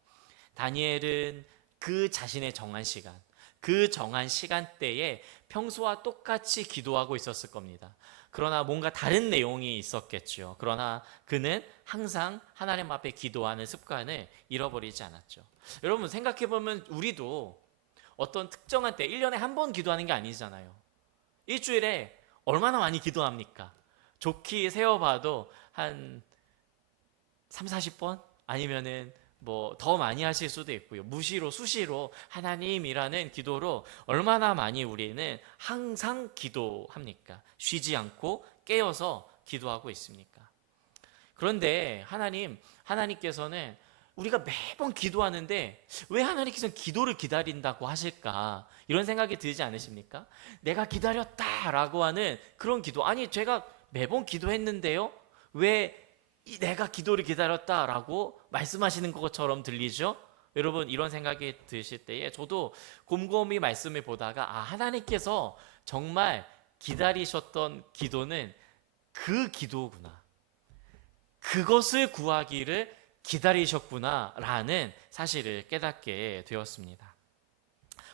다니엘은 그 자신의 정한 시간, 그 정한 시간대에 평소와 똑같이 기도하고 있었을 겁니다. 그러나 뭔가 다른 내용이 있었겠죠. 그러나 그는 항상 하나님 앞에 기도하는 습관을 잃어버리지 않았죠. 여러분 생각해보면 우리도 어떤 특정한 때 1년에 한 번 기도하는 게 아니잖아요. 일주일에 얼마나 많이 기도합니까? 좋게 세어봐도 한 3, 40번? 아니면은 뭐 더 많이 하실 수도 있고요. 무시로 수시로 하나님이라는 기도로 얼마나 많이 우리는 항상 기도합니까? 쉬지 않고 깨어서 기도하고 있습니까? 그런데 하나님께서는 우리가 매번 기도하는데 왜 하나님께서는 기도를 기다린다고 하실까? 이런 생각이 들지 않으십니까? 내가 기다렸다라고 하는 그런 기도, 아니 제가 매번 기도했는데요? 왜 내가 기도를 기다렸다라고 말씀하시는 것처럼 들리죠? 여러분 이런 생각이 드실 때에 저도 곰곰이 말씀을 보다가 하나님께서 정말 기다리셨던 기도는 그 기도구나, 그것을 구하기를 기다리셨구나라는 사실을 깨닫게 되었습니다.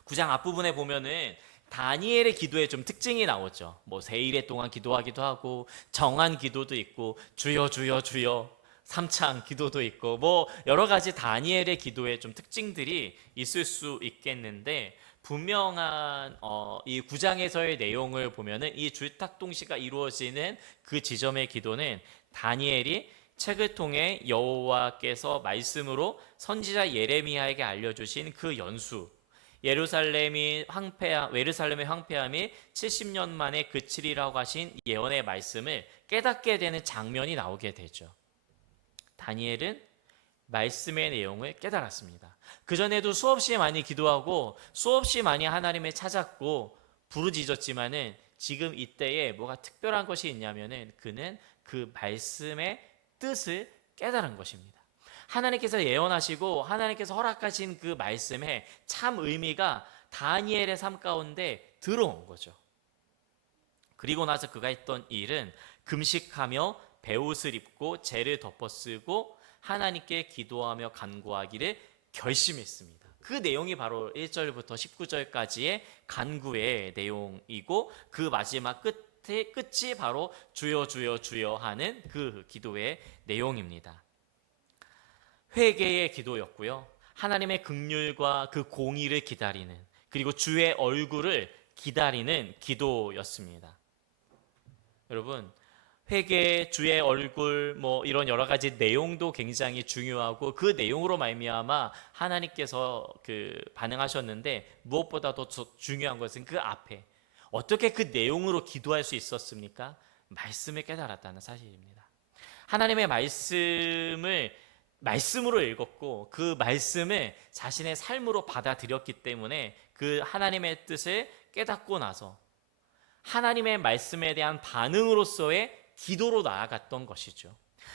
9장 앞부분에 보면은 다니엘의 기도에 좀 특징이 나오죠. 뭐 세일에 동안 기도하기도 하고 정한 기도도 있고 주여 주여 주여 삼창 기도도 있고 뭐 여러 가지 다니엘의 기도에 좀 특징들이 있을 수 있겠는데, 분명한 이 9장에서의 내용을 보면은 이 줄탁동시가 이루어지는 그 지점의 기도는 다니엘이 책을 통해 여호와께서 말씀으로 선지자 예레미야에게 알려주신 그 연수, 예루살렘의 황폐함이 70년 만에 그치리라고 하신 예언의 말씀을 깨닫게 되는 장면이 나오게 되죠. 다니엘은 말씀의 내용을 깨달았습니다. 그전에도 수없이 많이 기도하고 수없이 많이 하나님을 찾았고 부르짖었지만은 지금 이때에 뭐가 특별한 것이 있냐면은 그는 그 말씀의 뜻을 깨달은 것입니다. 하나님께서 예언하시고 하나님께서 허락하신 그 말씀의 참 의미가 다니엘의 삶 가운데 들어온 거죠. 그리고 나서 그가 했던 일은 금식하며 베옷을 입고 재를 덮어쓰고 하나님께 기도하며 간구하기를 결심했습니다. 그 내용이 바로 1절부터 19절까지의 간구의 내용이고, 그 마지막 끝이 바로 주여 주여 주여 하는 그 기도의 내용입니다. 회개의 기도였고요. 하나님의 긍휼과 그 공의를 기다리는, 그리고 주의 얼굴을 기다리는 기도였습니다. 여러분, 회개, 주의 얼굴, 뭐 이런 여러 가지 내용도 굉장히 중요하고 그 내용으로 말미암아 하나님께서 반응하셨는데, 무엇보다 더 중요한 것은 그 앞에 어떻게 그 내용으로 기도할 수 있었습니까? 말씀을 깨달았다는 사실입니다. 하나님의 말씀으로 읽었고 그 말씀을 자신의 삶으로 받아들였기 때문에 그 하나님의 뜻을 깨닫고 나서 하나님의 말씀에 대한 반응으로서의 기도로 나아갔던 것이죠.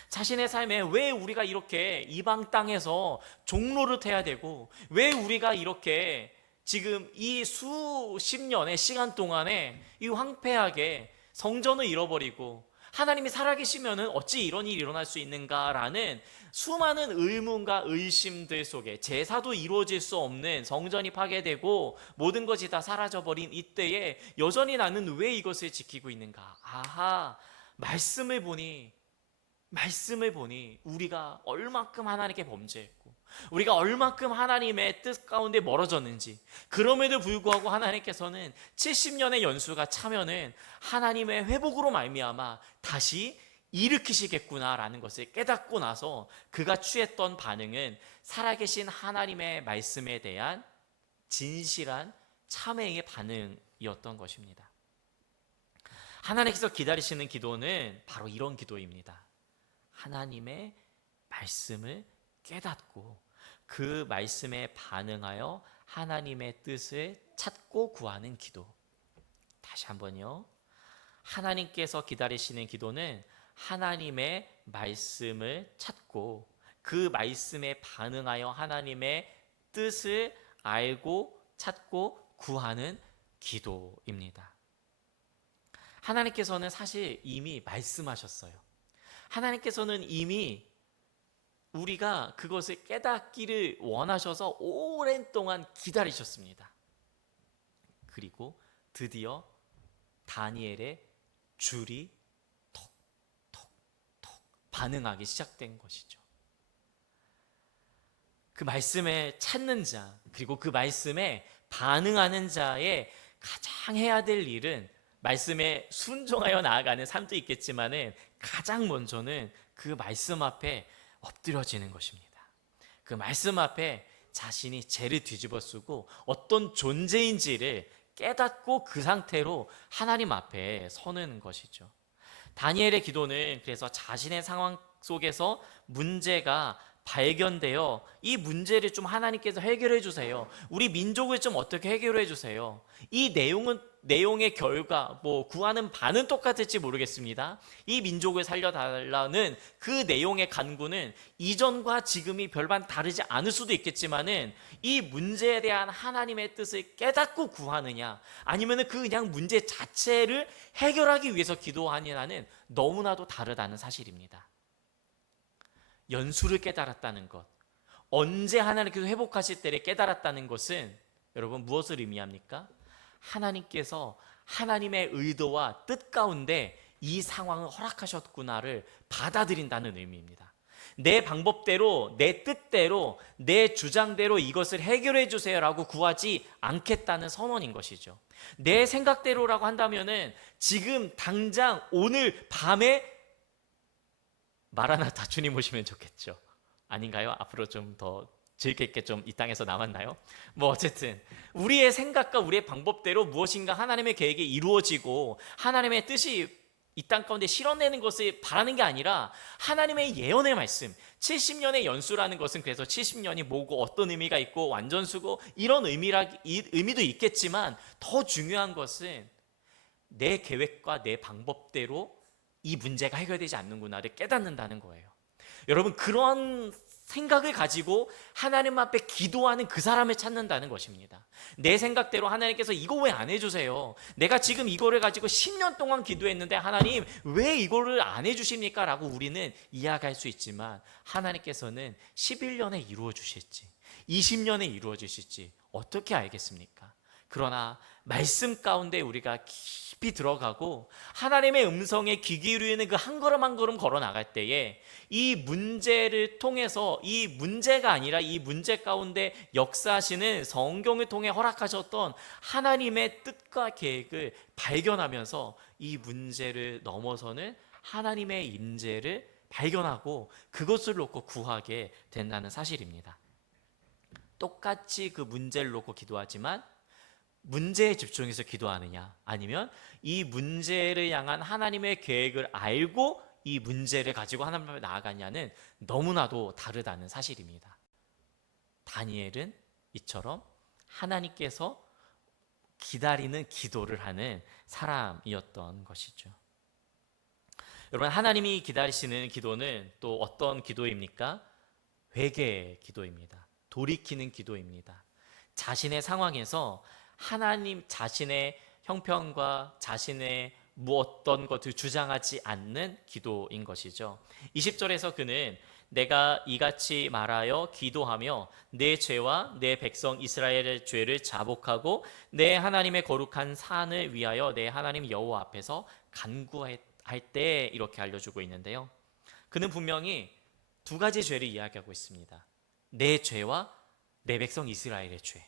자신의 삶에 왜 우리가 이렇게 이방 땅에서 종로를 해야 되고, 왜 우리가 이렇게 지금 이 수십 년의 시간 동안에 이 황폐하게 성전을 잃어버리고 하나님이 살아계시면은 어찌 이런 일이 일어날 수 있는가라는 수많은 의문과 의심들 속에, 제사도 이루어질 수 없는 성전이 파괴되고 모든 것이 다 사라져버린 이때에 여전히 나는 왜 이것을 지키고 있는가? 아하, 말씀을 보니 우리가 얼마큼 하나님께 범죄했고 우리가 얼마큼 하나님의 뜻 가운데 멀어졌는지, 그럼에도 불구하고 하나님께서는 70년의 연수가 차면은 하나님의 회복으로 말미암아 다시 일으키시겠구나라는 것을 깨닫고 나서 그가 취했던 반응은 살아계신 하나님의 말씀에 대한 진실한 참회의 반응이었던 것입니다. 하나님께서 기다리시는 기도는 바로 이런 기도입니다. 하나님의 말씀을 깨닫고 그 말씀에 반응하여 하나님의 뜻을 찾고 구하는 기도. 다시 한번요. 하나님께서 기다리시는 기도는 하나님의 말씀을 찾고 그 말씀에 반응하여 하나님의 뜻을 알고 찾고 구하는 기도입니다. 하나님께서는 사실 이미 말씀하셨어요. 하나님께서는 이미 우리가 그것을 깨닫기를 원하셔서 오랜 동안 기다리셨습니다. 그리고 드디어 다니엘의 줄이 톡톡톡 반응하기 시작된 것이죠. 그 말씀에 찾는 자, 그리고 그 말씀에 반응하는 자의 가장 해야 될 일은 말씀에 순종하여 나아가는 삶도 있겠지만은 가장 먼저는 그 말씀 앞에 엎드려지는 것입니다. 그 말씀 앞에 자신이 죄를 뒤집어 쓰고 어떤 존재인지를 깨닫고 그 상태로 하나님 앞에 서는 것이죠. 다니엘의 기도는 그래서 자신의 상황 속에서 문제가 발견되어 이 문제를 좀 하나님께서 해결해 주세요. 우리 민족을 좀 어떻게 해결해 주세요. 이 내용의 결과, 구하는 바는 똑같을지 모르겠습니다. 이 민족을 살려달라는 그 내용의 간구는 이전과 지금이 별반 다르지 않을 수도 있겠지만은 이 문제에 대한 하나님의 뜻을 깨닫고 구하느냐, 아니면은 그냥 문제 자체를 해결하기 위해서 기도하느냐는 너무나도 다르다는 사실입니다. 연수를 깨달았다는 것, 언제 하나님께서 회복하실 때를 깨달았다는 것은 여러분 무엇을 의미합니까? 하나님께서 하나님의 의도와 뜻 가운데 이 상황을 허락하셨구나를 받아들인다는 의미입니다. 내 방법대로, 내 뜻대로, 내 주장대로 이것을 해결해 주세요라고 구하지 않겠다는 선언인 것이죠. 내 생각대로라고 한다면은 지금 당장 오늘 밤에 마라나타 주님 오시면 좋겠죠. 아닌가요? 앞으로 좀 더 즐겁게 좀 이 땅에서 남았나요? 어쨌든 우리의 생각과 우리의 방법대로 무엇인가 하나님의 계획이 이루어지고 하나님의 뜻이 이 땅 가운데 실현되는 것을 바라는 게 아니라 하나님의 예언의 말씀, 70년의 연수라는 것은 그래서 70년이 뭐고 어떤 의미가 있고 완전수고 이런 의미도 있겠지만 더 중요한 것은 내 계획과 내 방법대로 이 문제가 해결되지 않는구나를 깨닫는다는 거예요. 여러분, 그런 생각을 가지고 하나님 앞에 기도하는 그 사람을 찾는다는 것입니다. 내 생각대로 하나님께서 이거 왜 안 해주세요? 내가 지금 이거를 가지고 10년 동안 기도했는데 하나님 왜 이거를 안 해주십니까? 라고 우리는 이야기할 수 있지만 하나님께서는 11년에 이루어 주실지 20년에 이루어 주실지 어떻게 알겠습니까? 그러나 말씀 가운데 우리가 깊이 들어가고 하나님의 음성에 귀 기울이는 그 한 걸음 한 걸음 걸어 나갈 때에 이 문제를 통해서, 이 문제가 아니라 이 문제 가운데 역사하시는 성경을 통해 허락하셨던 하나님의 뜻과 계획을 발견하면서 이 문제를 넘어서는 하나님의 임재를 발견하고 그것을 놓고 구하게 된다는 사실입니다. 똑같이 그 문제를 놓고 기도하지만 문제에 집중해서 기도하느냐, 아니면 이 문제를 향한 하나님의 계획을 알고 이 문제를 가지고 하나님 앞에 나아가냐는 너무나도 다르다는 사실입니다. 다니엘은 이처럼 하나님께서 기다리는 기도를 하는 사람이었던 것이죠. 여러분, 하나님이 기다리시는 기도는 또 어떤 기도입니까? 회개 기도입니다. 돌이키는 기도입니다. 자신의 상황에서 하나님 자신의 형편과 자신의 뭐 어떤 것을 주장하지 않는 기도인 것이죠. 20절에서 그는 내가 이같이 말하여 기도하며 내 죄와 내 백성 이스라엘의 죄를 자복하고 내 하나님의 거룩한 산을 위하여 내 하나님 여호와 앞에서 간구할 때 이렇게 알려주고 있는데요. 그는 분명히 두 가지 죄를 이야기하고 있습니다. 내 죄와 내 백성 이스라엘의 죄.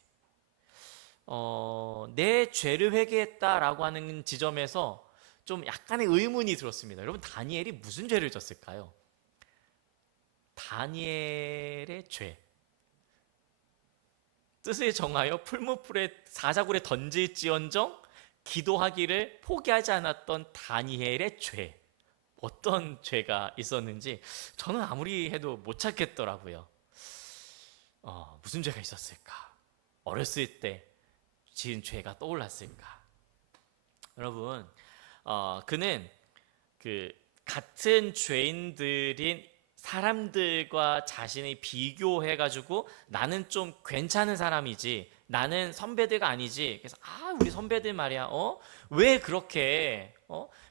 내 죄를 회개했다라고 하는 지점에서 좀 약간의 의문이 들었습니다. 여러분, 다니엘이 무슨 죄를 졌을까요? 다니엘의 죄. 뜻을 정하여 풀무불에 사자굴에 던질지언정 기도하기를 포기하지 않았던 다니엘의 죄. 어떤 죄가 있었는지 저는 아무리 해도 못 찾겠더라고요. 무슨 죄가 있었을까? 어렸을 때 지은 죄가 떠올랐을까? 여러분, 그는 그 같은 죄인들인 사람들과 자신을 비교해가지고 나는 좀 괜찮은 사람이지, 나는 선배들가 아니지. 그래서 우리 선배들 말이야, 왜 그렇게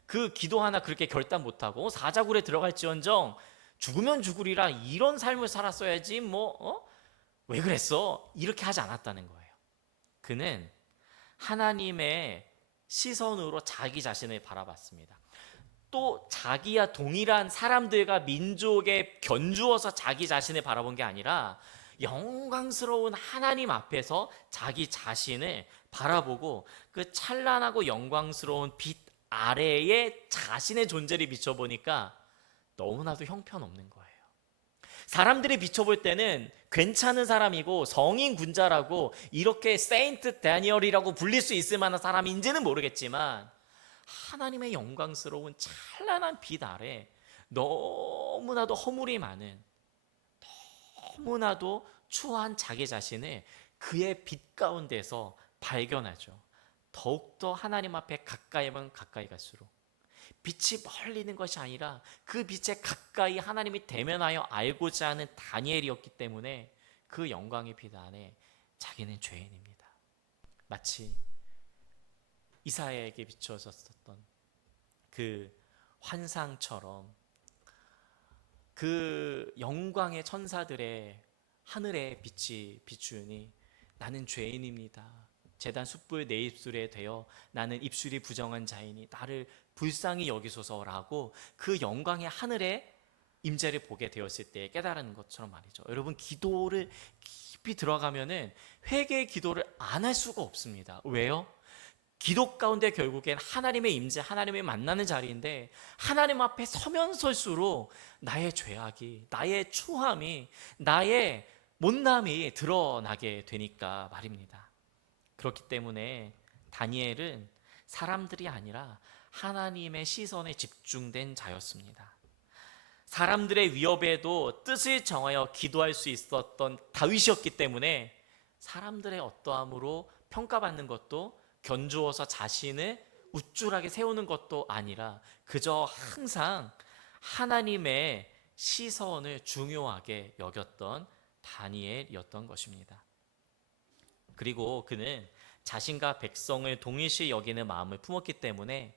그 기도 하나 그렇게 결단 못하고 사자굴에 들어갈지언정 죽으면 죽으리라 이런 삶을 살았어야지 왜 그랬어? 이렇게 하지 않았다는 거예요. 그는 하나님의 시선으로 자기 자신을 바라봤습니다. 또 자기와 동일한 사람들과 민족에 견주어서 자기 자신을 바라본 게 아니라 영광스러운 하나님 앞에서 자기 자신을 바라보고 그 찬란하고 영광스러운 빛 아래에 자신의 존재를 비춰보니까 너무나도 형편없는 거예요. 사람들이 비춰볼 때는 괜찮은 사람이고 성인 군자라고 이렇게 세인트 다니엘이라고 불릴 수 있을 만한 사람인지는 모르겠지만 하나님의 영광스러운 찬란한 빛 아래 너무나도 허물이 많은, 너무나도 추한 자기 자신을 그의 빛 가운데서 발견하죠. 더욱더 하나님 앞에 가까이면 가까이 갈수록 빛이 멀리 있는 것이 아니라 그 빛에 가까이 하나님이 대면하여 알고자 하는 다니엘이었기 때문에 그 영광의 빛 안에 자기는 죄인입니다. 마치 이사야에게 비춰졌었던 그 환상처럼 그 영광의 천사들의 하늘의 빛이 비추니 나는 죄인입니다. 제단 숯불 내 입술에 대어 나는 입술이 부정한 자이니 나를 불쌍히 여기소서라고 그 영광의 하늘의 임재를 보게 되었을 때 깨달은 것처럼 말이죠. 여러분, 기도를 깊이 들어가면은 회개의 기도를 안 할 수가 없습니다. 왜요? 기도 가운데 결국엔 하나님의 임재, 하나님을 만나는 자리인데 하나님 앞에 서면 설수록 나의 죄악이, 나의 추함이, 나의 못남이 드러나게 되니까 말입니다. 그렇기 때문에 다니엘은 사람들이 아니라 하나님의 시선에 집중된 자였습니다. 사람들의 위협에도 뜻을 정하여 기도할 수 있었던 다윗이었기 때문에 사람들의 어떠함으로 평가받는 것도 견주어서 자신을 우쭐하게 세우는 것도 아니라 그저 항상 하나님의 시선을 중요하게 여겼던 다니엘이었던 것입니다. 그리고 그는 자신과 백성을 동일시 여기는 마음을 품었기 때문에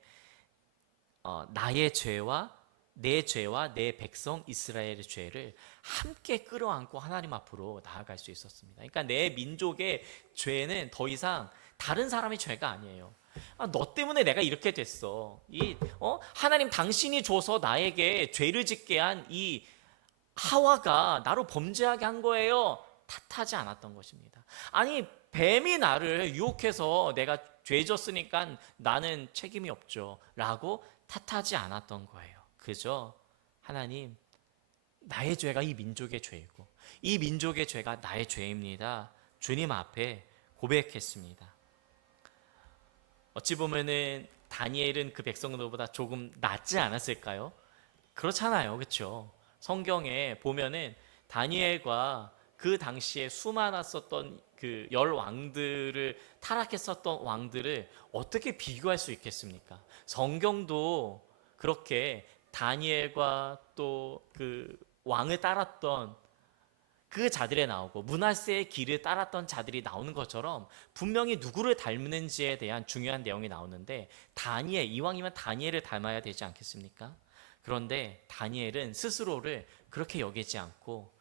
나의 죄와 내 백성 이스라엘의 죄를 함께 끌어안고 하나님 앞으로 나아갈 수 있었습니다. 그러니까 내 민족의 죄는 더 이상 다른 사람의 죄가 아니에요. 너 때문에 내가 이렇게 됐어. 하나님 당신이 줘서 나에게 죄를 짓게 한 이 하와가 나로 범죄하게 한 거예요. 탓하지 않았던 것입니다. 아니, 뱀이 나를 유혹해서 내가 죄 졌으니까 나는 책임이 없죠 라고 탓하지 않았던 거예요. 그저 하나님, 나의 죄가 이 민족의 죄이고 이 민족의 죄가 나의 죄입니다. 주님 앞에 고백했습니다. 어찌 보면은 다니엘은 그 백성들보다 조금 낫지 않았을까요? 그렇잖아요, 그렇죠? 성경에 보면은 다니엘과 그 당시에 수많았었던 그 열 왕들을 타락했었던 왕들을 어떻게 비교할 수 있겠습니까? 성경도 그렇게 다니엘과 또 그 왕을 따랐던 그 자들에 나오고 므낫세의 길을 따랐던 자들이 나오는 것처럼 분명히 누구를 닮는지에 대한 중요한 내용이 나오는데, 다니엘, 이왕이면 다니엘을 닮아야 되지 않겠습니까? 그런데 다니엘은 스스로를 그렇게 여기지 않고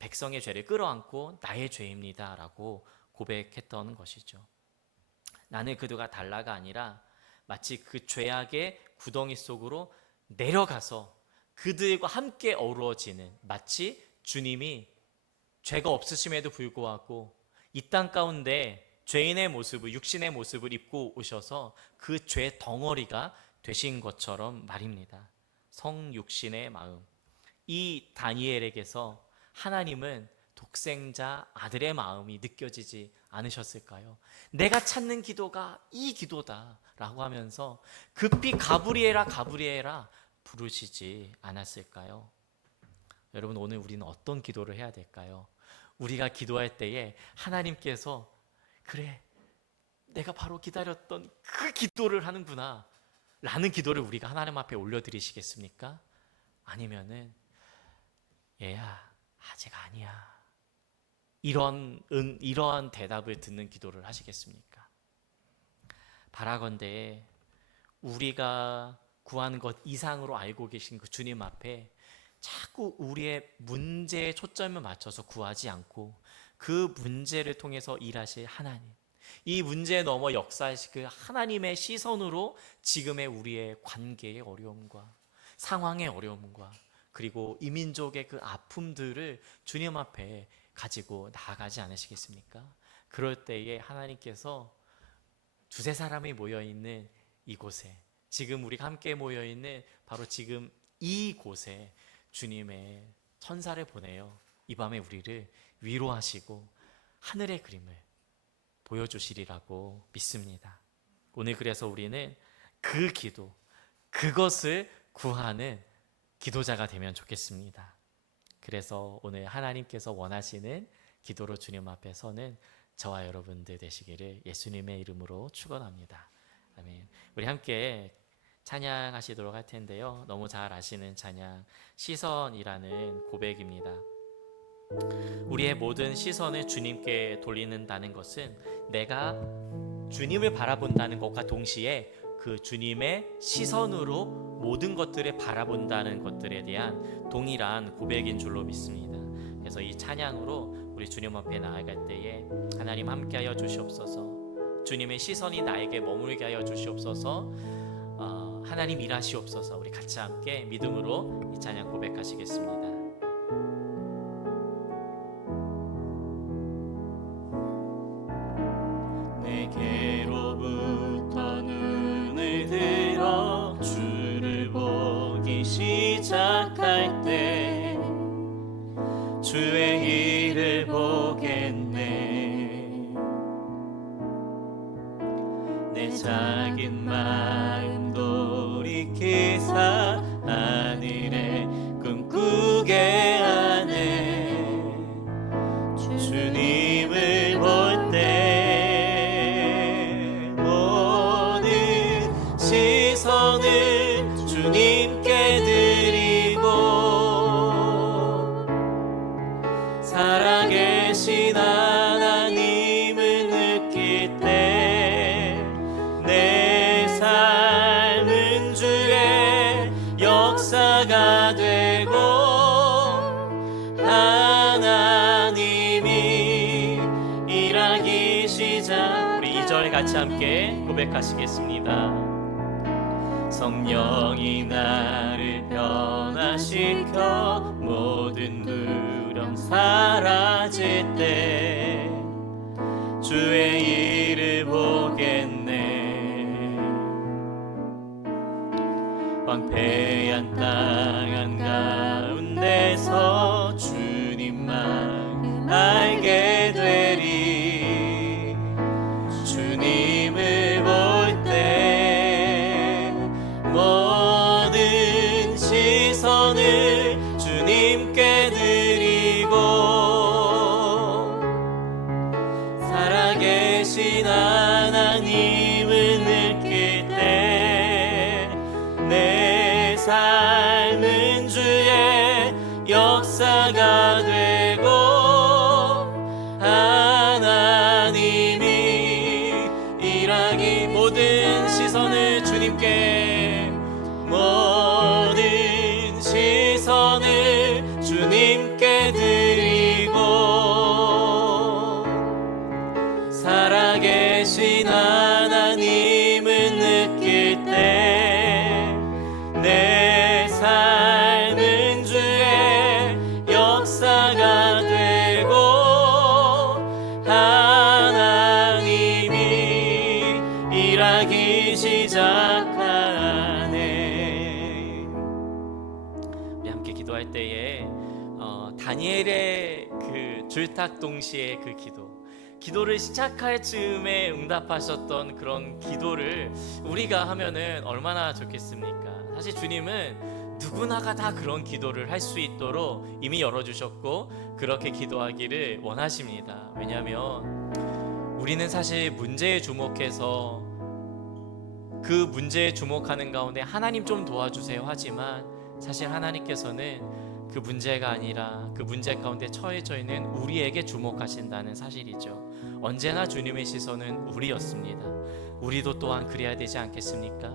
백성의 죄를 끌어안고 나의 죄입니다 라고 고백했던 것이죠. 나는 그들과 달라가 아니라 마치 그 죄악의 구덩이 속으로 내려가서 그들과 함께 어우러지는, 마치 주님이 죄가 없으심에도 불구하고 이 땅 가운데 죄인의 모습을, 육신의 모습을 입고 오셔서 그 죄 덩어리가 되신 것처럼 말입니다. 성육신의 마음. 이 다니엘에게서 하나님은 독생자 아들의 마음이 느껴지지 않으셨을까요? 내가 찾는 기도가 이 기도다 라고 하면서 급히 가브리엘아 가브리엘아 부르시지 않았을까요? 여러분, 오늘 우리는 어떤 기도를 해야 될까요? 우리가 기도할 때에 하나님께서 그래, 내가 바로 기다렸던 그 기도를 하는구나 라는 기도를 우리가 하나님 앞에 올려드리시겠습니까? 아니면은 얘야 아직 아니야, 이러한 대답을 듣는 기도를 하시겠습니까? 바라건대 우리가 구하는 것 이상으로 알고 계신 그 주님 앞에 자꾸 우리의 문제에 초점을 맞춰서 구하지 않고 그 문제를 통해서 일하실 하나님, 이 문제에 넘어 역사하실 그 하나님의 시선으로 지금의 우리의 관계의 어려움과 상황의 어려움과 그리고 이민족의 그 아픔들을 주님 앞에 가지고 나아가지 않으시겠습니까? 그럴 때에 하나님께서 두세 사람이 모여있는 이곳에, 지금 우리가 함께 모여있는 바로 지금 이곳에 주님의 천사를 보내어 이 밤에 우리를 위로하시고 하늘의 그림을 보여주시리라고 믿습니다. 오늘 그래서 우리는 그 기도, 그것을 구하는 기도자가 되면 좋겠습니다. 그래서 오늘 하나님께서 원하시는 기도로 주님 앞에 서는 저와 여러분들 되시기를 예수님의 이름으로 축원합니다. 아멘. 우리 함께 찬양하시도록 할 텐데요, 너무 잘 아시는 찬양 시선이라는 고백입니다. 우리의 모든 시선을 주님께 돌리는다는 것은 내가 주님을 바라본다는 것과 동시에 그 주님의 시선으로 모든 것들을 바라본다는 것들에 대한 동일한 고백인 줄로 믿습니다. 그래서 이 찬양으로 우리 주님 앞에 나아갈 때에 하나님 함께하여 주시옵소서, 주님의 시선이 나에게 머물게 하여 주시옵소서, 하나님 일하시옵소서. 우리 같이 함께 믿음으로 이 찬양 고백하시겠습니다. 내게로부터 눈을 들어 주를 보기 시작할 때 주의 일을 보겠네. 내 작은 마음 돌이키사 하늘에 꿈꾸게 하네. 주님을 볼 때 모든 시선을 주님께 드리고 살아계신 하나님을 느낄 때 내 삶은 주의 역사가 되고 하나님이 일하기 시작. 우리 2절 같이 함께 고백하시겠습니다. 성령이 나를 변화시켜 모든 두려움 사라질 때 주의 일을 보겠네. 황폐한 땅 한가운데서 주님만 알게 되리. 주님을 볼 때 모든 시선을 주님께 드리고 살아계신 하나님을 느낄 때 내 삶은 주의 역사가 되고 삶은 주의 역사가 되고 하나님이 일하기 시작하네. 우리 함께 기도할 때에 다니엘의 그 줄탁 동시에 그 기도를 시작할 즈음에 응답하셨던 그런 기도를 우리가 하면은 얼마나 좋겠습니까? 사실 주님은 누구나가 다 그런 기도를 할 수 있도록 이미 열어주셨고 그렇게 기도하기를 원하십니다. 왜냐하면 우리는 사실 문제에 주목해서 그 문제에 주목하는 가운데 하나님 좀 도와주세요 하지만 사실 하나님께서는 그 문제가 아니라 그 문제 가운데 처해져 있는 우리에게 주목하신다는 사실이죠. 언제나 주님의 시선은 우리였습니다. 우리도 또한 그래야 되지 않겠습니까?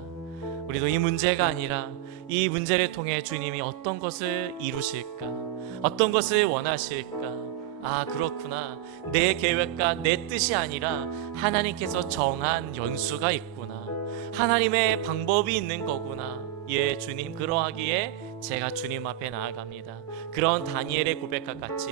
우리도 이 문제가 아니라 이 문제를 통해 주님이 어떤 것을 이루실까? 어떤 것을 원하실까? 아, 그렇구나. 내 계획과 내 뜻이 아니라 하나님께서 정한 연수가 있구나. 하나님의 방법이 있는 거구나. 예, 주님, 그러하기에 제가 주님 앞에 나아갑니다. 그런 다니엘의 고백과 같이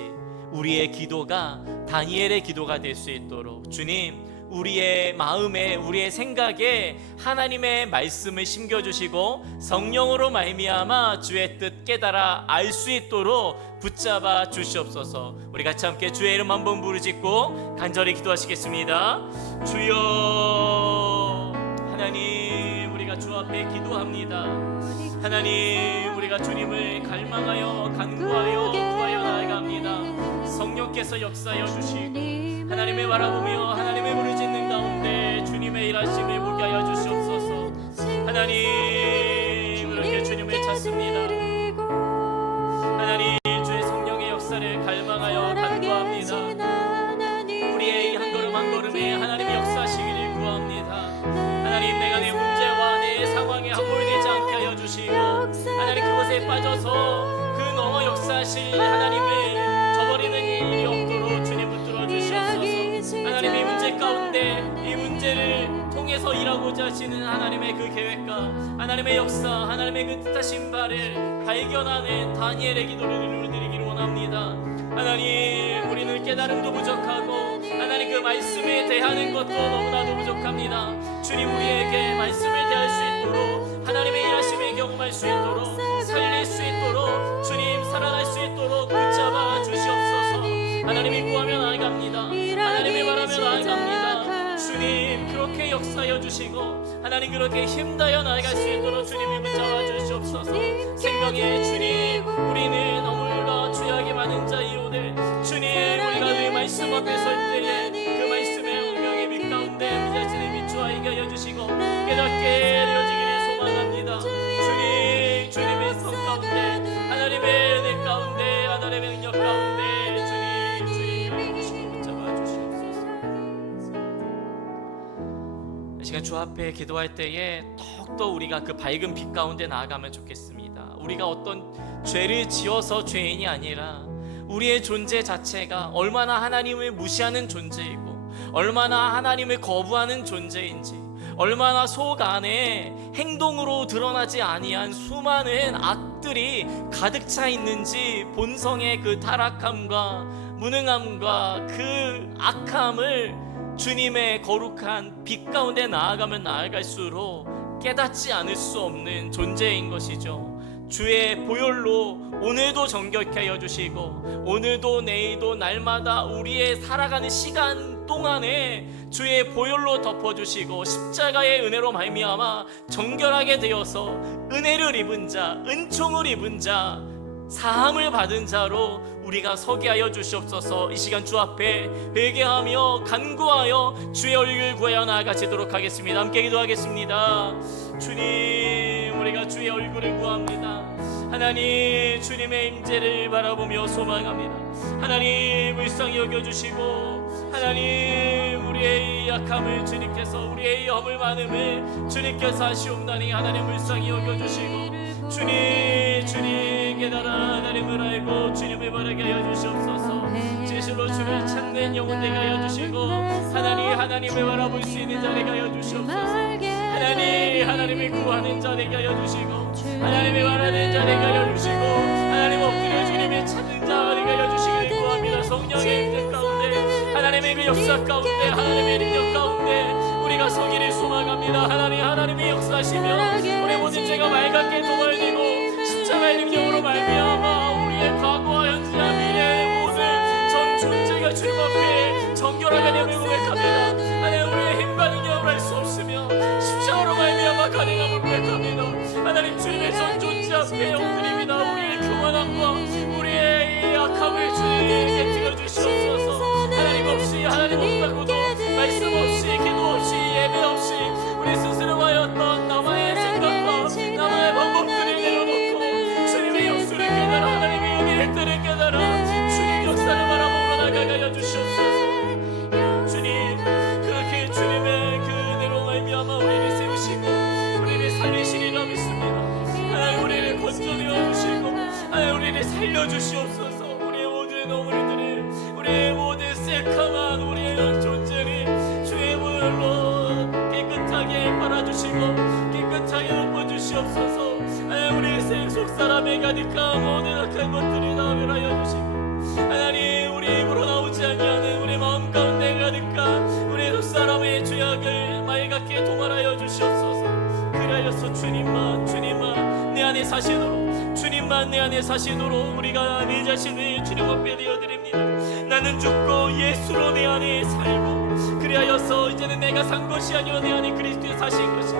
우리의 기도가 다니엘의 기도가 될 수 있도록 주님, 우리의 마음에 우리의 생각에 하나님의 말씀을 심겨주시고 성령으로 말미암아 주의 뜻 깨달아 알 수 있도록 붙잡아 주시옵소서. 우리 같이 함께 주의 이름 한번 부르짖고 간절히 기도하시겠습니다. 주여, 하나님, 우리가 주 앞에 기도합니다. 하나님, 우리가 주님을 갈망하여 간구하여 구하여 나아갑니다. 성령께서 역사하여 주시고 하나님을 바라보며 하나님의 부르짖는 가운데 주님의 일하심을 보게 하여 주시옵소서. 하나님, 그렇게 주님을 찾습니다. 하나님, 주의 성령의 역사를 갈망하여 간구합니다. 우리의 이 한 걸음 한 걸음에 하나님의 역사하시기를 구합니다. 하나님, 내가 내 문제와 내 상황에 함몰되지 않게 하여 주시고 하나님, 그곳에 빠져서 그 넘어 역사하실 하나님을 저버리는 일이 없도록 주님 붙들어 주시옵소서. 하나님, 이 문제 가운데 이 문제를 통해서 일하고자 하시는 하나님의 그 계획과 하나님의 역사, 하나님의 그 뜻하신 바를 발견하는 다니엘의 기도를 드리기를 원합니다. 하나님, 우리는 깨달음도 부족하고 하나님 그 말씀에 대하는 것도 너무나도 부족합니다. 주님, 우리에게 말씀을 대할 수 있도록 하나님의 일하심을 경험할 수 있도록 살릴 수 있도록 주님 살아갈 수 있도록 붙잡아 주시옵소서. 하나님이 구하며 나아갑니다. 하나님이 바라며 나아갑니다. 주님, 그렇게 역사하여 주시고 하나님, 그렇게 힘다여 나아갈 수 있도록 주님이 붙잡아 주시옵소서. 생명의 주님, 우리는 너무나 죄악이 많은 자이오되 주님, 우리가 그 말씀 앞에 설 때에 그 말씀의 운명의 빛 가운데 우리 자신을 비추어 이겨 하여 주시고 깨닫게 되어지기를 소망합니다. 주님, 주님의 성 가운데 하나님의 은혜 가운데 하나님의 능력 가운데 주님 붙잡아 주시옵소서. 이 시간 주 앞에 기도할 때에 더욱더 우리가 그 밝은 빛 가운데 나아가면 좋겠습니다. 우리가 어떤 죄를 지어서 죄인이 아니라 우리의 존재 자체가 얼마나 하나님을 무시하는 존재이고 얼마나 하나님을 거부하는 존재인지, 얼마나 속 안에 행동으로 드러나지 아니한 수많은 악들이 가득 차 있는지 본성의 그 타락함과 무능함과 그 악함을 주님의 거룩한 빛 가운데 나아가면 나아갈수록 깨닫지 않을 수 없는 존재인 것이죠. 주의 보혈로 오늘도 정결케 하여 주시고 오늘도 내일도 날마다 우리의 살아가는 시간 동안에 주의 보혈로 덮어주시고 십자가의 은혜로 말미암아 정결하게 되어서 은혜를 입은 자, 은총을 입은 자, 사함을 받은 자로 우리가 서게 하여 주시옵소서. 이 시간 주 앞에 회개하며 간구하여 주의 얼굴 구하여 나아가시도록 하겠습니다. 함께 기도하겠습니다. 주님, 우리가 주의 얼굴을 구합니다. 하나님, 주님의 임재를 바라보며 소망합니다. 하나님, 불쌍히 여겨주시고 하나님, 우리의 약함을 주님께서, 우리의 허물 많음을 주님께서 하시옵나니 하나님 불쌍히 여겨주시고 주님 깨달아 하나님을 알고 주님을 바라게 하여 주시옵소서. 진실로 주를 찾는 영혼 되게 하여 주시고 하나님을 바라볼 수 있는 자 되게 하여 주시옵소서. 하나님을 구하는 자 되게 하여 주시고 하나님을 바라는 자 되게 앞에 엎드립니다. 우리의 교만함과 우리의 이 약함을 주님께 드려주시옵소서. 하나님 없이, 하나님 없다고도 말씀 없이, 기도 없이, 예배 없이 우리 스스로 하였던 나만의 생각과 나만의 방법들을 내려놓고 주님의 역수를 깨달아, 하나님의 은혜를 뜻을 깨달아 주님 역사를 바라보러 나가게 하여 주시옵소서. 주님, 그렇게 주님의 그 은혜로 말미암아 우리를 세우시고 우리를 살리시리라 믿습니다. 하나님 우리를 건져내어 주시고 하나님 우리를 살려주시옵소서. 우리의 모든 어머니들을, 우리의 모든 새카만 우리의 존재를 주의 보혈로 깨끗하게 빨아주시고 깨끗하게 덮어주시옵소서. 하나님 우리의 속 사람에 가득한 모든 악한 것들을 다 멸하여 주시고 하나님 우리 입으로 나오지 아니하는 우리 마음 가운데 가득한 우리 속 사람의 죄악을 맑게 도말하여 주시옵소서. 그리하여서 주님만 내 안에 사시도록, 주님만 내 안에 사시도록 우리가 내 자신을 주님 앞에 내어드립니다. 나는 죽고 예수로 내 안에 살고 그리하여서 이제는 내가 산 것이 아니오 내 안에 그리스도의 사신 것이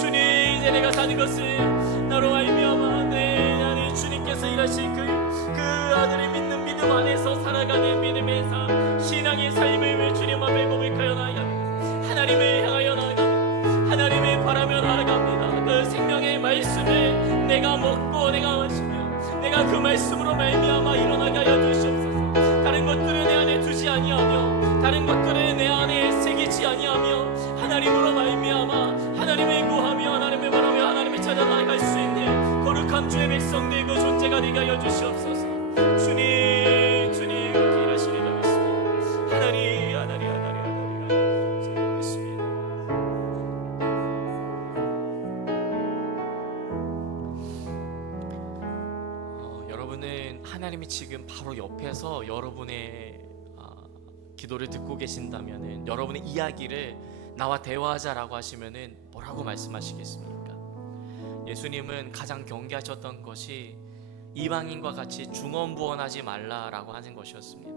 주님, 이제 내가 사는 것은 나로 말미암아 내 안에 주님께서 일하신 그 아들을 믿는 믿음 안에서 살아가는 믿음의 삶, 신앙의 삶을 주님 앞에 고백하여 나아갑니다. 하나님을 향하여 나아갑니다. 하나님을 바라며 나아갑니다. 그 생명의 말씀을 내가 먹고 내가 마시며 내가 그 말씀으로 말미암아 일어나게 하여 주시옵소서. 다른 것들을 내 안에 두지 아니하며 다른 것들을 내 안에 새기지 아니하며 하나님으로 말미암아 하나님을 구하며 하나님을 바라며 하나님을 찾아 나아갈 수 있는 거룩한 주의 백성들 그 존재가 되게 하여 주시옵소서. 주님 그렇게 일하시리라 믿습니다. 하나님 믿습니다. 여러분은 하나님이 지금 바로 옆에서 여러분의 기도를 듣고 계신다면은 여러분의 이야기를 나와 대화하자라고 하시면은 뭐라고 말씀하시겠습니까? 예수님은 가장 경계하셨던 것이 이방인과 같이 중언부언하지 말라라고 하는 것이었습니다.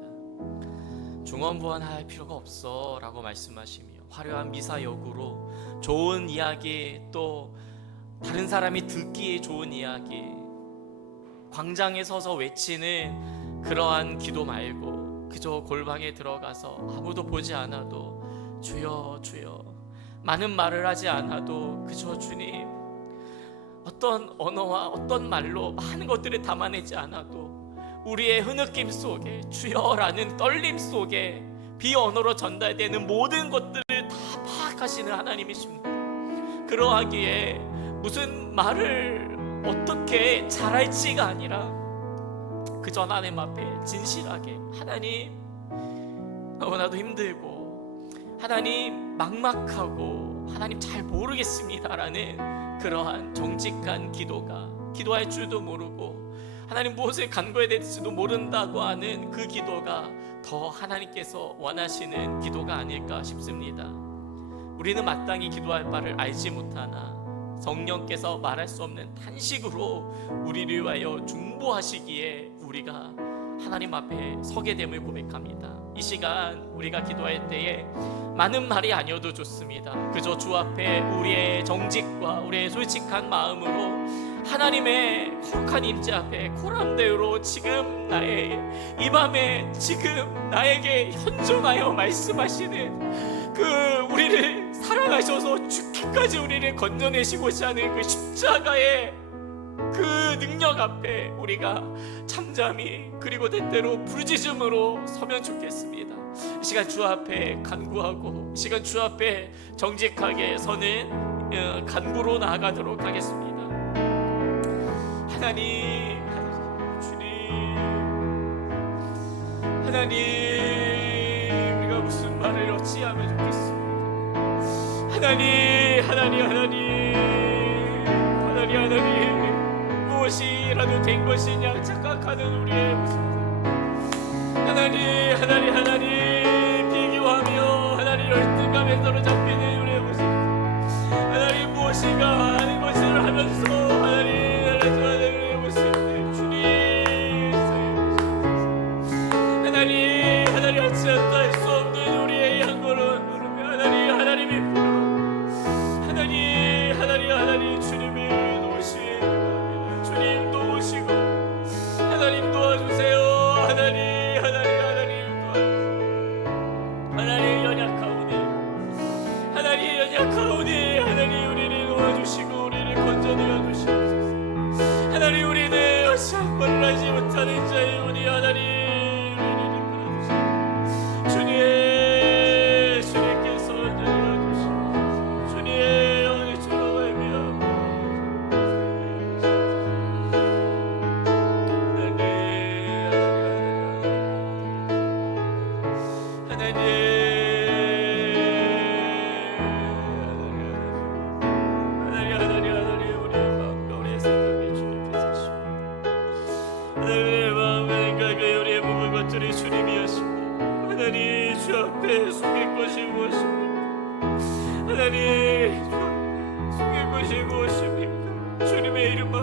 중언부언할 필요가 없어 라고 말씀하시며 화려한 미사역으로 좋은 이야기, 또 다른 사람이 듣기에 좋은 이야기, 광장에 서서 외치는 그러한 기도 말고 그저 골방에 들어가서 아무도 보지 않아도 주여 주여, 많은 말을 하지 않아도 그저 주님, 어떤 언어와 어떤 말로 많은 것들을 담아내지 않아도 우리의 흐느낌 속에 주여라는 떨림 속에 비언어로 전달되는 모든 것들을 다 파악하시는 하나님이십니다. 그러하기에 무슨 말을 어떻게 잘할지가 아니라 그저 하나님 앞에 진실하게, 하나님 너무나도 힘들고 하나님 막막하고 하나님 잘 모르겠습니다라는 그러한 정직한 기도가, 기도할 줄도 모르고 하나님 무엇을 간구해야 될지도 모른다고 하는 그 기도가 더 하나님께서 원하시는 기도가 아닐까 싶습니다. 우리는 마땅히 기도할 바를 알지 못하나 성령께서 말할 수 없는 탄식으로 우리를 위하여 중보하시기에 우리가 하나님 앞에 서게 됨을 고백합니다. 이 시간 우리가 기도할 때에 많은 말이 아니어도 좋습니다. 그저 주 앞에 우리의 정직과 우리의 솔직한 마음으로 하나님의 거룩한 임재 앞에 코람대로 지금 나의 이 밤에 지금 나에게 현존하여 말씀하시는 그 우리를 사랑하셔서 죽기까지 우리를 건져내시고자 하는 그 십자가의 그 능력 앞에 우리가 잠잠히 그리고 때때로 부르짖음으로 서면 좋겠습니다. 이 시간 주 앞에 간구하고 이 시간 주 앞에 정직하게 서는 간구로 나아가도록 하겠습니다. 하나님, 주님, 하나님, 우리가 무슨 말을 어찌하면 좋겠습니까? 하나님, 무엇이라도 된 것이냐 착각하는 우리의 모습들, 하나님 비교하며 하나님 열등감에 사로잡히는 우리의 모습, 하나님 무엇인가 하는 것을 하면서 하나님 우리의 모습들, 주님 하나님 하지 않다 할 수 없는 우리의 양걸음 누르며 하나님이 부르 하나님 주님이 도우시기 바랍니다.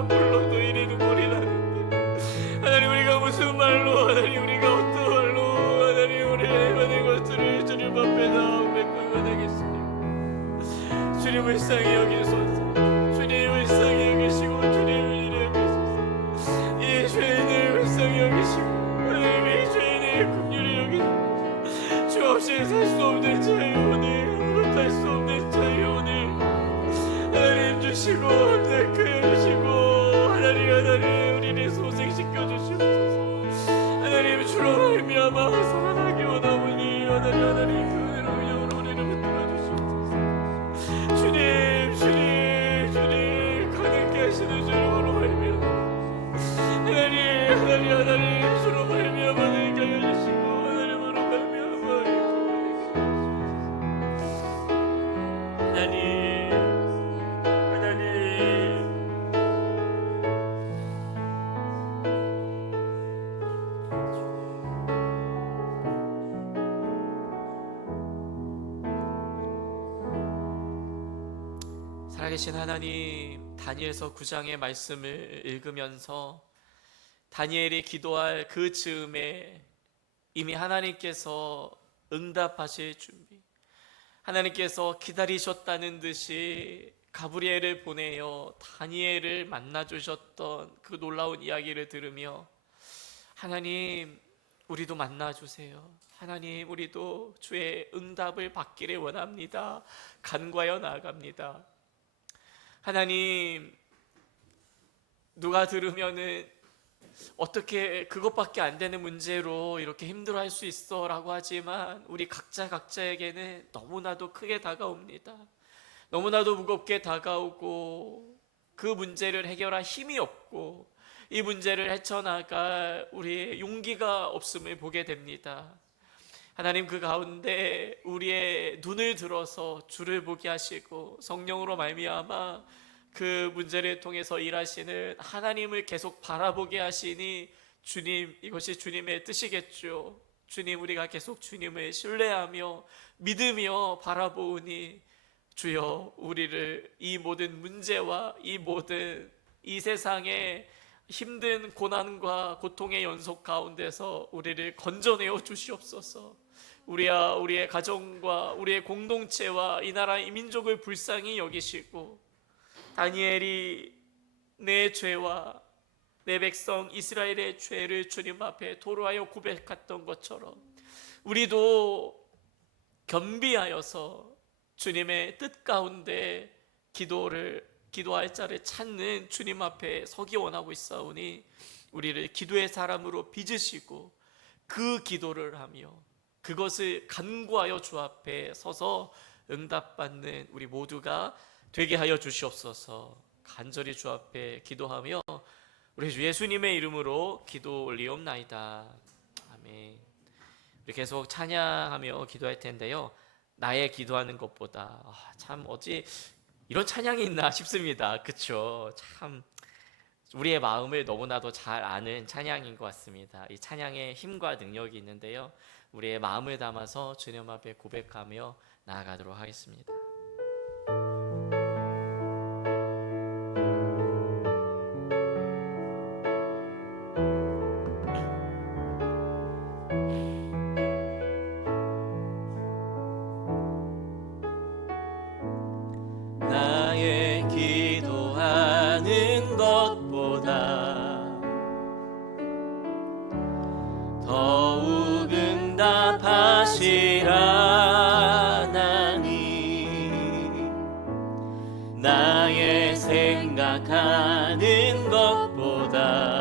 우리만 불러도 이리 눈물이 나는데 하나님 우리가 무슨 말로 하나님 우리가 어떤 말로 하나님 우리의 많은 것들을 주님 앞에서 맺고 나가겠습니다. 주님 불쌍히 여기소서. 주님 불쌍히 여기시고 주님 이래 여기소서. 이 죄인을 불쌍히 여기시고 하나님 이 죄인의 긍휼히 여기시고 주 없이 살 수 없는 자유원을 아무것도 할 수 없는 자유원을 하나님 주시고 함께 해주시고 하나님 우리를 소생시켜 주시옵소서. 하나님 주로 말미암아 살아나기 원하오니 하나님 그 은혜로 영으로 우리를 붙들어 주시옵소서. 주님 가능케 하시는 주로 말미암아 하나님 주로 말미암아 능게 하여 주시고 하나님으로 말미암아 하나님 살아계신 하나님, 다니엘서 9장의 말씀을 읽으면서 다니엘이 기도할 그 즈음에 이미 하나님께서 응답하실 준비, 하나님께서 기다리셨다는 듯이 가브리엘을 보내어 다니엘을 만나주셨던 그 놀라운 이야기를 들으며 하나님 우리도 만나주세요. 하나님 우리도 주의 응답을 받기를 원합니다. 간구하여 나아갑니다. 하나님 누가 들으면은 어떻게 그것밖에 안 되는 문제로 이렇게 힘들어할 수 있어 라고 하지만 우리 각자에게는 너무나도 크게 다가옵니다. 너무나도 무겁게 다가오고 그 문제를 해결할 힘이 없고 이 문제를 헤쳐나갈 우리의 용기가 없음을 보게 됩니다. 하나님 그 가운데 우리의 눈을 들어서 주를 보게 하시고 성령으로 말미암아 그 문제를 통해서 일하시는 하나님을 계속 바라보게 하시니 주님 이것이 주님의 뜻이겠죠. 주님 우리가 계속 주님을 신뢰하며 믿으며 바라보니 주여 우리를 이 모든 문제와 이 모든 이 세상의 힘든 고난과 고통의 연속 가운데서 우리를 건져내어 주시옵소서. 우리의 가정과 우리의 공동체와 이 나라 이 민족을 불쌍히 여기시고 다니엘이 내 죄와 내 백성 이스라엘의 죄를 주님 앞에 토로하여 고백했던 것처럼 우리도 겸비하여서 주님의 뜻 가운데 기도할 자를 찾는 주님 앞에 서기 원하고 있사오니 우리를 기도의 사람으로 빚으시고 그 기도를 하며 그것을 간구하여 주 앞에 서서 응답받는 우리 모두가 되게 하여 주시옵소서. 간절히 주 앞에 기도하며 우리 주 예수님의 이름으로 기도 올리옵나이다. 아멘. 우리 계속 찬양하며 기도할 텐데요, 나의 기도하는 것보다 참 어찌 이런 찬양이 있나 싶습니다. 그쵸? 참 우리의 마음을 너무나도 잘 아는 찬양인 것 같습니다. 이 찬양에 힘과 능력이 있는데요, 우리의 마음을 담아서 주님 앞에 고백하며 나아가도록 하겠습니다. 나의 기도하는 것보다 더욱 응답하시라나니 나의 생각하는 것보다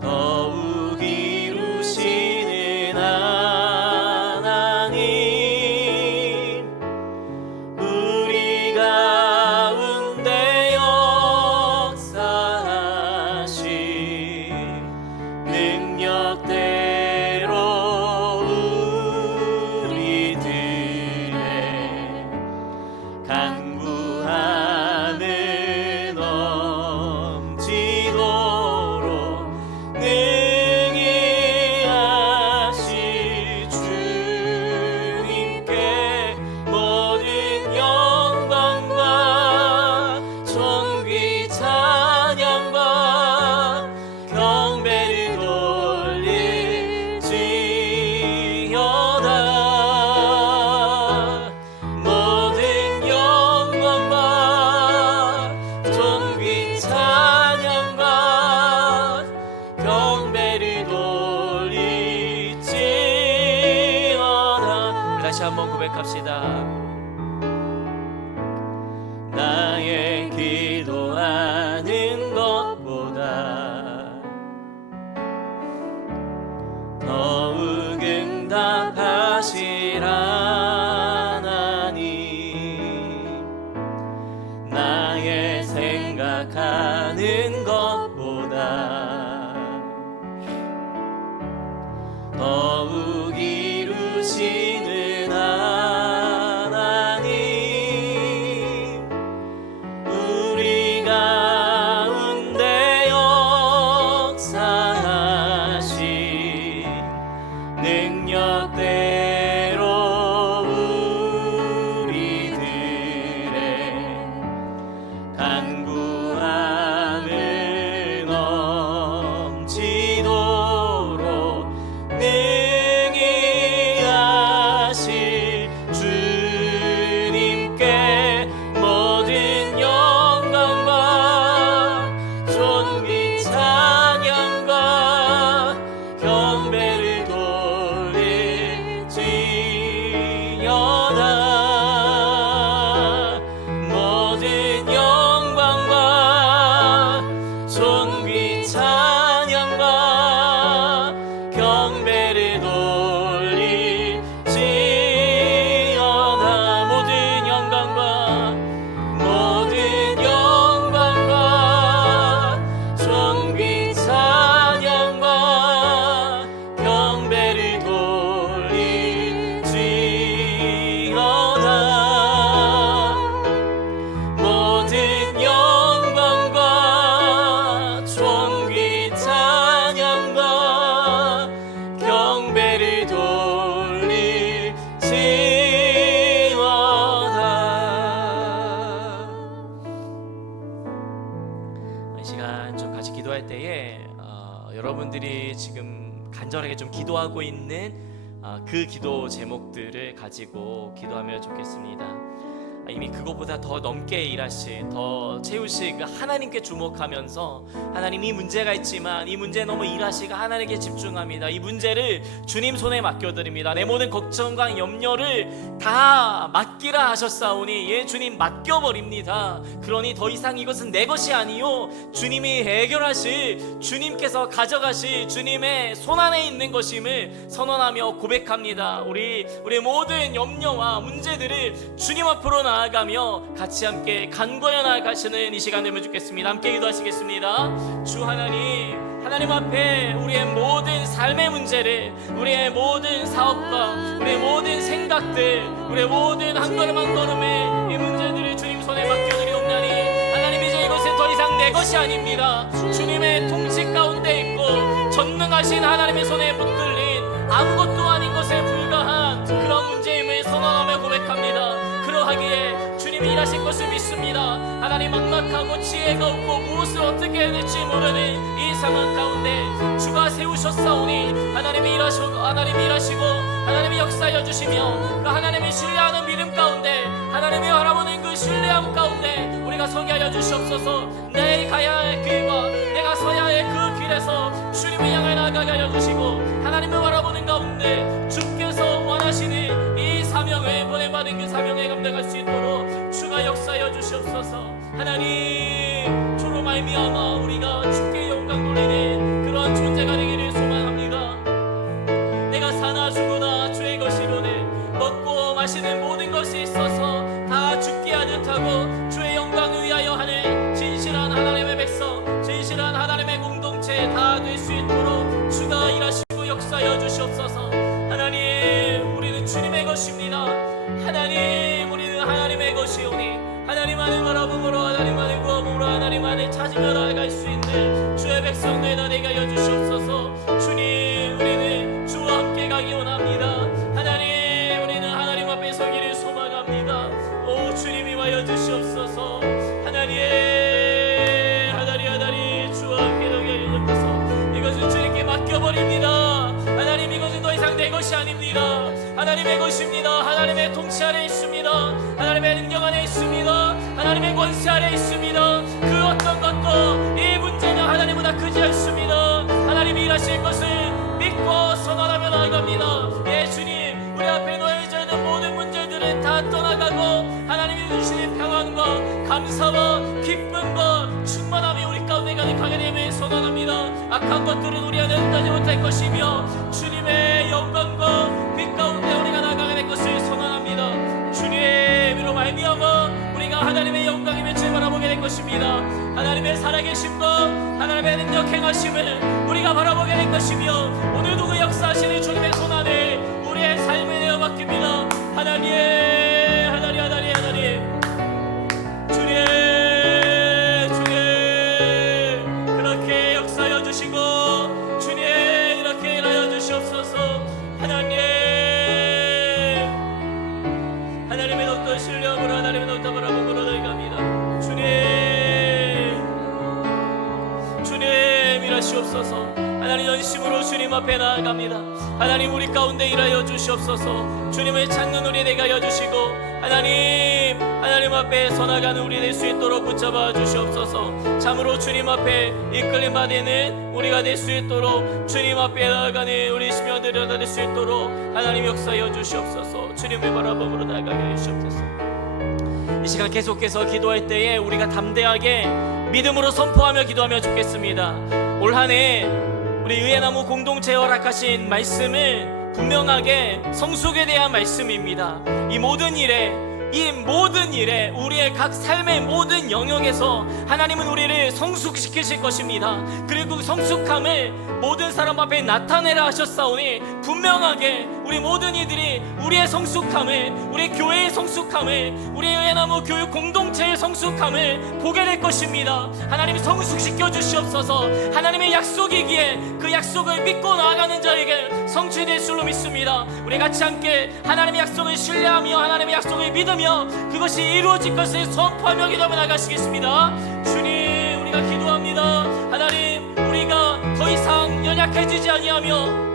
더욱 이루시는 하나님 우리 가운데 역사하신 능력대로 우리들의 간구하는 생각하는 것보다 더욱 이루시는 하나님, 우리 가운데 역사하신 능력대로 우리들의 간구함을 넘치도록 능히 하실 주님께 모든 영광과 존귀 찬양과 경배를 돌릴지어다. 모든 영광과 존귀 찬양과 경배를 돌릴지어다. 모든 영광과 존귀 찬양과 경배를 돌릴지어다. 모든 영광과 존귀 찬양과 경배를 돌릴지어다. 이 시간 좀 같이 기도할 때에 여러분들이 지금 간절하게 좀 기도하고 있는 그 기도 제목들을 가지고 기도하면 좋겠습니다. 이미 그것보다 더 넘게 일하신, 더 채우실 그 하나님께 주목하면서, 하나님 이 문제가 있지만 이 문제에 너무 일하시고 하나님께 집중합니다. 이 문제를 주님 손에 맡겨드립니다. 내 모든 걱정과 염려를 다 맡기라 하셨사오니 예 주님 맡겨버립니다. 그러니 더 이상 이것은 내 것이 아니요 주님이 해결하실, 주님께서 가져가실 주님의 손안에 있는 것임을 선언하며 고백합니다. 우리 모든 염려와 문제들을 주님 앞으로 나아가며 같이 함께 간구하여 나아가시는 이 시간 되면 좋겠습니다. 함께 기도하시겠습니다. 주 하나님 앞에 우리의 모든 삶의 문제를, 우리의 모든 사업과 우리의 모든 생각들, 우리의 모든 한 걸음 한 걸음의 이 문제들을 주님 손에 맡겨드리옵나니 하나님 이제 이것은 더 이상 내 것이 아닙니다. 주님의 통치 가운데 있고 전능하신 하나님의 손에 붙들린 아무것도 아닌 것에 불과한 그런 문제임을 선언하며 고백합니다. 그러하기에 주님이 일하실 것을 믿습니다. 하나님 막막하고 지혜가 없고 무엇을 어떻게 해야 될지 모르는 이 상황 가운데 주가 세우셨사오니 하나님이 일하시고 하나님이 역사하여 주시며 그 하나님의 신뢰하는 믿음 가운데, 하나님이 바라보는 그 신뢰함 가운데 우리가 서게 하여 주시옵소서. 내 가야 할 길과 내가 서야 할 그 길에서 주님을 향해 나아가게 하여 주시고, 하나님을 바라보는 가운데 주께서 원하시는 이 사명을, 보내받은 그 사명에 감당할 수 있도록 주가 역사하여 주시옵소서. 하나님 주로 말미암아 우리가 주께 영광 돌리는 그러한 존재가 되기를 소망합니다. 내가 사나 죽으나 주의 것이로되 먹고 마시는 모든 것이 있어서 다 주께 하듯하고 주의 영광을 위하여 하는 진실한 하나님의 백성, 진실한 하나님의 공동체 다 될 수 있도록 주가 일하시고 역사하여 주시옵소서. 하나님 우리는 주님의 것입니다. 하나님 우리는 하나님의 것이오니 하나님 안을 바라봄으로, 하나님 안을 구함으로, 하나님 안을 찾으며 나아갈 수 있는 주의 백성들 다 되게 하여 주시옵소서. 주님 우리는 주와 함께 가기 원합니다. 하나님 우리는 하나님 앞에 서기를 소망합니다. 오 주님이 와여 주시옵소서. 하나님 주와 함께 가게 하여 주옵소서. 이것은 주님께 맡겨버립니다. 하나님 이것은 더 이상 내 것이 아닙니다. 하나님의 것입니다. 하나님의 통치 아래 있습니다. 하나님의 능력 안에 있습니다. 하나님의 권세 아래 있습니다. 그 어떤 것도 이 문제는 하나님보다 크지 않습니다. 하나님이 일하실 것을 믿고 선언하며 나아갑니다. 예 주님 우리 앞에 놓여져 있는 모든 문제들은 다 떠나가고 하나님이 주시는 평안과 감사와 기쁨과 충만함이 우리 가운데 가득하게 됨을 선언합니다. 악한 것들은 우리 안에 응하지 못할 것이며 주님의 영광과 빛 가운데 우리가 나아가게 될 것을 선언합니다. 주님으로 말미암아 우리가 하나님의 영광의 빛을 바라보게 될 것입니다. 하나님의 살아계심과 하나님의 능력 행하심을 우리가 바라보게 될 것이며, 오늘도 그 역사하시는 주님의 손안에 우리의 삶을 내어 맡깁니다. 하나님, 하나님, 하나님, 하나님, 주님, 주님, 그렇게 역사하여 주시고 주님 이렇게 일하여 주시옵소서. 하나님, 하나님의 어떤 신령으로, 하나님의 어떤 바라봄으로 나아갑니다. 주님 일하시옵소서. 하나님, 연심으로 주님 앞에 나아갑니다. 하나님, 우리 가운데 일하여 주시옵소서. 주님을 찾는 우리 되게 하여 주시고, 하나님 앞에 서나가는 우리 될 수 있도록 붙잡아 주시옵소서. 참으로 주님 앞에 이끌림 받는 우리가 될 수 있도록, 주님 앞에 나아가는 우리 시민들이 될 수 있도록 하나님 역사하여 주시옵소서. 주님의 바라봄으로 나아가게 해주시옵소서. 이 시간 계속해서 기도할 때에 우리가 담대하게 믿음으로 선포하며 기도하면 좋겠습니다. 올 한 해 우리 의회나무 공동체 허락하신 말씀은 분명하게 성숙에 대한 말씀입니다. 이 모든 일에 우리의 각 삶의 모든 영역에서 하나님은 우리를 성숙시키실 것입니다. 그리고 그 성숙함을 모든 사람 앞에 나타내라 하셨사오니, 분명하게 우리 모든 이들이 우리의 성숙함을, 우리 교회의 성숙함을, 우리 의회나무 교육 공동체의 성숙함을 보게 될 것입니다. 하나님이 성숙시켜 주시옵소서. 하나님의 약속이기에 그 약속을 믿고 나아가는 자에게 성취될 줄로 믿습니다. 우리 같이 함께 하나님의 약속을 신뢰하며 하나님의 약속을 믿으며 그것이 이루어질 것을 선포하며 기도하며 나가시겠습니다. 주님, 우리가 기도합니다. 하나님, 우리가 더 이상 연약해지지 아니하며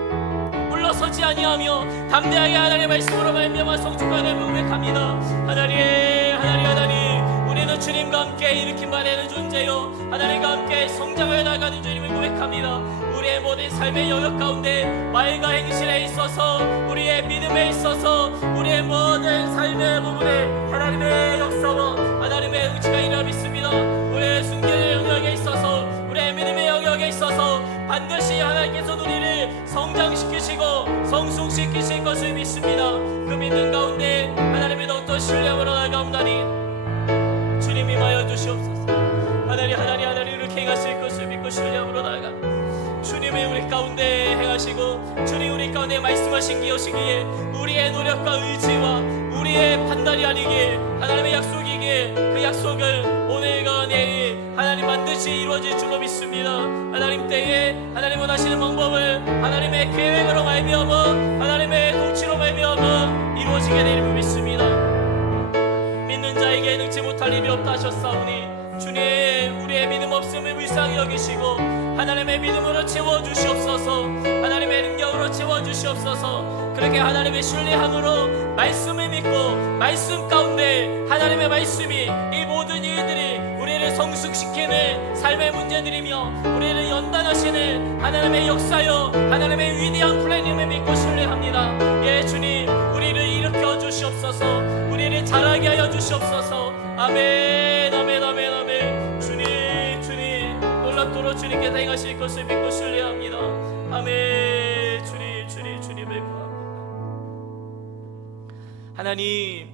물러서지 아니하며 담대하게 하나님의 말씀으로 말미암아 성숙하게 고백합니다. 하나님, 우리는 주님과 함께 일으킴 받는 존재요, 하나님과 함께 성장하여 나가는 주님을 고백합니다. 우리의 모든 삶의 영역 가운데 말과 행실에 있어서, 우리의 믿음에 있어서, 우리의 모든 삶의 부분에 하나님의 역사와 하나님의 의지가 일어나 믿습니다. 우리의 순결의 영역에 있어서, 우리의 믿음의 영역에 있어서 반드시 하나님께서 우리를 성장시키시고 성숙시키실 것을 믿습니다. 그 믿는 가운데 하나님의 더욱더 신뢰함으로 나아가옵나니 주님 임하여 주시옵소서. 하나님 이렇게 행하실 것을 믿고 신뢰함으로 나아갑니다. 주님이 우리 가운데 행하시고 주님 우리 가운데 말씀하신 것이기에 우리의 노력과 의지와 우리의 판단이 아니기에 하나님의 약속이기에 그 약속을 오늘과 내일 하나님 반드시 이루어질 줄로 믿습니다. 하나님 때에 하나님 원하시는 방법을 하나님의 계획으로 말미암아 하나님의 통치로 말미암아 이루어지게 되리를 믿습니다. 믿는 자에게 능치 못할 일이 없다 하셨사오니 주님, 우리의 믿음 없음을 불쌍히 여기시고 하나님의 믿음으로 채워주시옵소서. 하나님의 능력으로 채워주시옵소서. 그렇게 하나님의 신뢰함으로 말씀을 믿고 말씀 가운데 하나님의 말씀이 이 모든 일들이 우리를 성숙시키는 삶의 문제들이며 우리를 연단하시는 하나님의 역사여 하나님의 위대한 플랜임을 믿고 신뢰합니다. 예, 주님, 우리를 일으켜 주시옵소서. 우리를 자라게 하여 주시옵소서. 아멘, 아멘, 아멘, 아멘. 주님, 놀랍도록 주님께서 행하실 것을 믿고 신뢰합니다. 아멘. 주님을 구합니다. 하나님,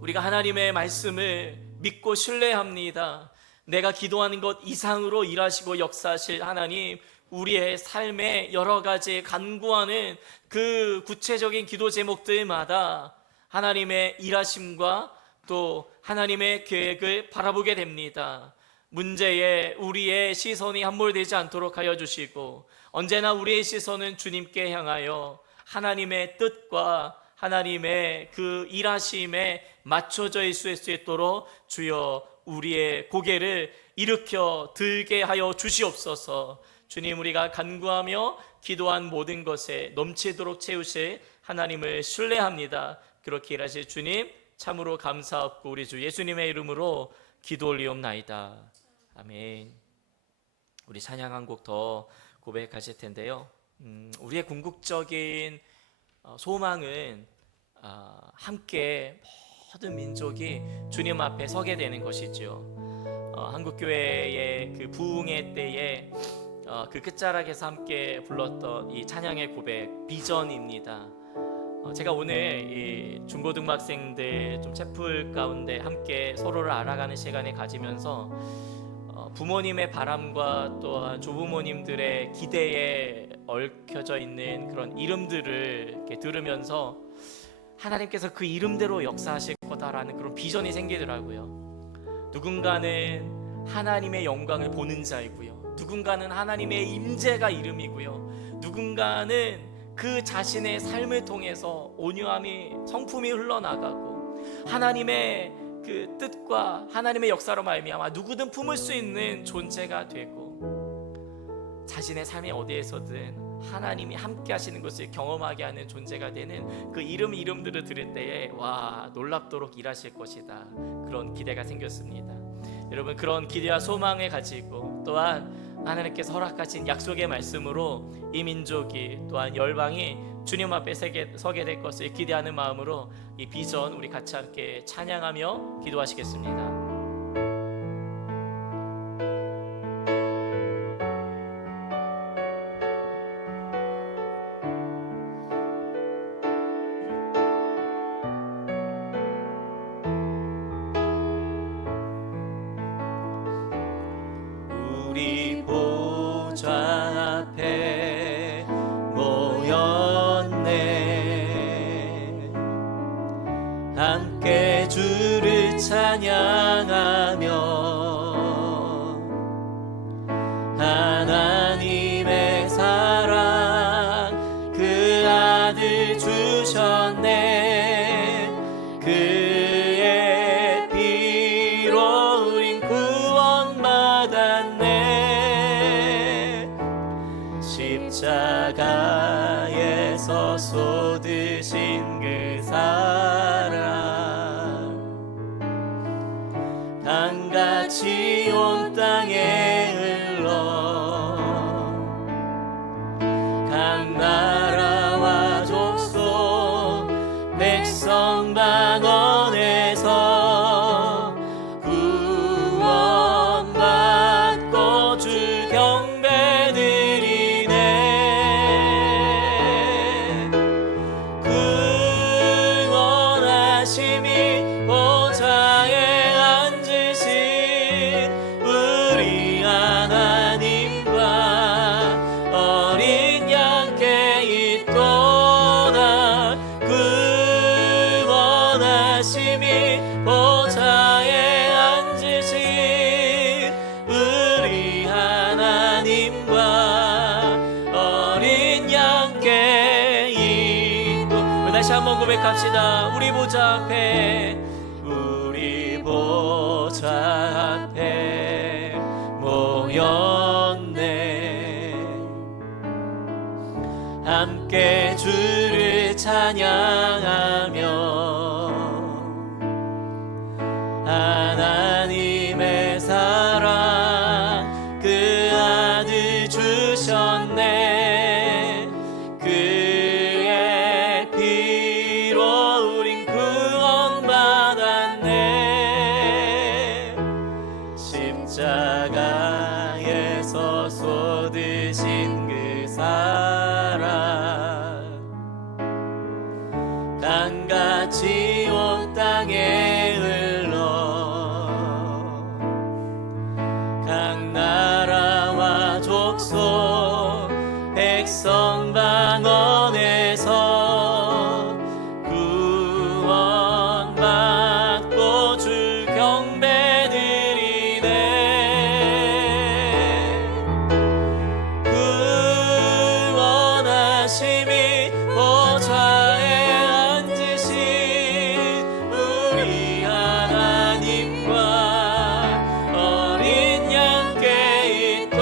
우리가 하나님의 말씀을 믿고 신뢰합니다. 내가 기도하는 것 이상으로 일하시고 역사하실 하나님, 우리의 삶에 여러 가지 간구하는 그 구체적인 기도 제목들마다 하나님의 일하심과 또 하나님의 계획을 바라보게 됩니다. 문제에 우리의 시선이 함몰되지 않도록 하여 주시고 언제나 우리의 시선은 주님께 향하여 하나님의 뜻과 하나님의 그 일하심에 맞춰져 있을 수 있도록 주여 우리의 고개를 일으켜 들게 하여 주시옵소서. 주님, 우리가 간구하며 기도한 모든 것에 넘치도록 채우실 하나님을 신뢰합니다. 그렇게 일하실 주님 참으로 감사하고 우리 주 예수님의 이름으로 기도 올리옵나이다. 아멘. 우리 찬양 한 곡 더 고백하실 텐데요. 우리의 궁극적인 소망은 함께 모든 민족이 주님 앞에 서게 되는 것이죠. 한국교회의 그 부흥의 때에 그 끝자락에서 함께 불렀던 이 찬양의 고백 비전입니다. 제가 오늘 이 중고등학생들 좀 채플 가운데 함께 서로를 알아가는 시간을 가지면서 부모님의 바람과 또한 조부모님들의 기대에 얽혀져 있는 그런 이름들을 이렇게 들으면서 하나님께서 그 이름대로 역사하실 거다라는 그런 비전이 생기더라고요. 누군가는 하나님의 영광을 보는 자이고요, 누군가는 하나님의 임재가 이름이고요, 누군가는 그 자신의 삶을 통해서 온유함이 성품이 흘러나가고 하나님의 그 뜻과 하나님의 역사로 말미암아 누구든 품을 수 있는 존재가 되고 자신의 삶의 어디에서든 하나님이 함께 하시는 것을 경험하게 하는 존재가 되는 그 이름들을 들을 때에 와, 놀랍도록 일하실 것이다, 그런 기대가 생겼습니다. 여러분, 그런 기대와 소망을 가지고 또한 하나님께서 허락하신 약속의 말씀으로 이 민족이 또한 열방이 주님 앞에 서게 될 것을 기대하는 마음으로 이 비전 우리 같이 함께 찬양하며 기도하시겠습니다. 우리 보좌 앞에 모였네. 함께 주를 찬양하며 하나님의 사랑 그 아들 주셨네. 그의 피로 우린 구원받았네. 십자가에서 쏟으신 그 사랑 강같이 온 땅에 흘러 각 나라와 족속 백성 방언에서 구원받고 주 경배드리네. 구원하심이 보좌에 앉으신 우리 하나님과 어린 양께 있도다. 구원하심이 보좌에 앉으신 우리 하나님과 어린 양께 있도. 우리 다시 한번 고백합시다. 우리 보좌 앞에, 우리 보좌 앞에 모였네. 함께 주를 찬양하며 하나님의 사랑 그 아들 주셨네. 그의 피로 우린 구원받았네. 십자가에서 쏟으신 그 사랑 강같이 온 땅에 흘러 각 나라와 족속 백성 방언에서 구원받고 주 경배드리네. 구원하심이 보좌에 앉으신 우리 하나님과 어린 양께 있도다.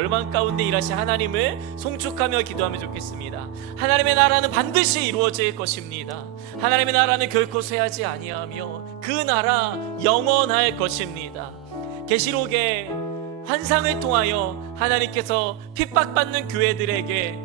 열망 가운데 일하신 하나님을 송축하며 기도하면 좋겠습니다. 하나님의 나라는 반드시 이루어질 것입니다. 하나님의 나라는 결코 쇠하지 아니하며 그 나라 영원할 것입니다. 계시록의 환상을 통하여 하나님께서 핍박받는 교회들에게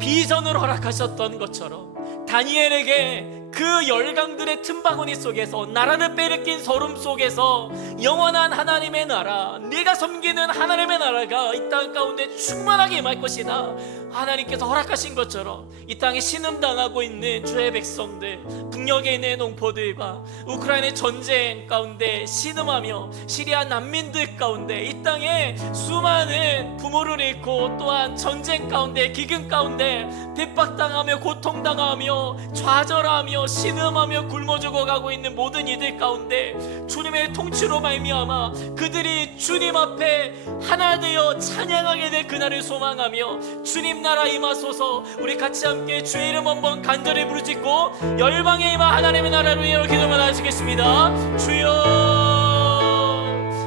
비전을 허락하셨던 것처럼 다니엘에게 그 열강들의 틈바구니 속에서 나라를 빼앗긴 서름 속에서 영원한 하나님의 나라, 네가 섬기는 하나님의 나라가 이 땅 가운데 충만하게 임할 것이다 하나님께서 허락하신 것처럼 이 땅에 신음당하고 있는 주의 백성들, 북녘에 있는 농포들과 우크라이나 전쟁 가운데 신음하며 시리아 난민들 가운데 이 땅에 수많은 부모를 잃고 또한 전쟁 가운데 기근 가운데 핍박당하며 고통당하며 좌절하며 신음하며 굶어 죽어가고 있는 모든 이들 가운데 주님의 통치로 말미암아 그들이 주님 앞에 하나 되어 찬양하게 될 그날을 소망하며 주님 나라 임하소서, 우리 같이 함께 주의 이름 한번 간절히 부르짖고 열방에 임하 하나님의 나라를 위하여 기도만 하시겠습니다. 주여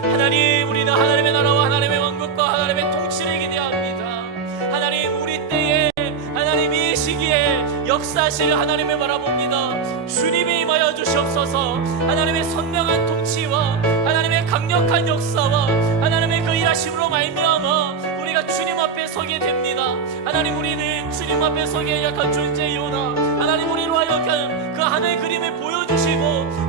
하나님, 우리는 하나님의 나라와 하나님의 왕국과 하나님의 통치를 기대합니다. 하나님, 우리 때에 하나님 이 시기에 역사하실 하나님을 바라봅니다. 주님이 임하여 주시옵소서. 하나님의 선명한 통치와 하나님의 강력한 역사와 하나님의 그 일하심으로 말미암아 우리가 주님 앞에 서게 됩니다. 하나님, 우리는 주님 앞에 서기에 약한 존재이오나 하나님, 우리로 하여금 그 하늘 그림을 보여주시고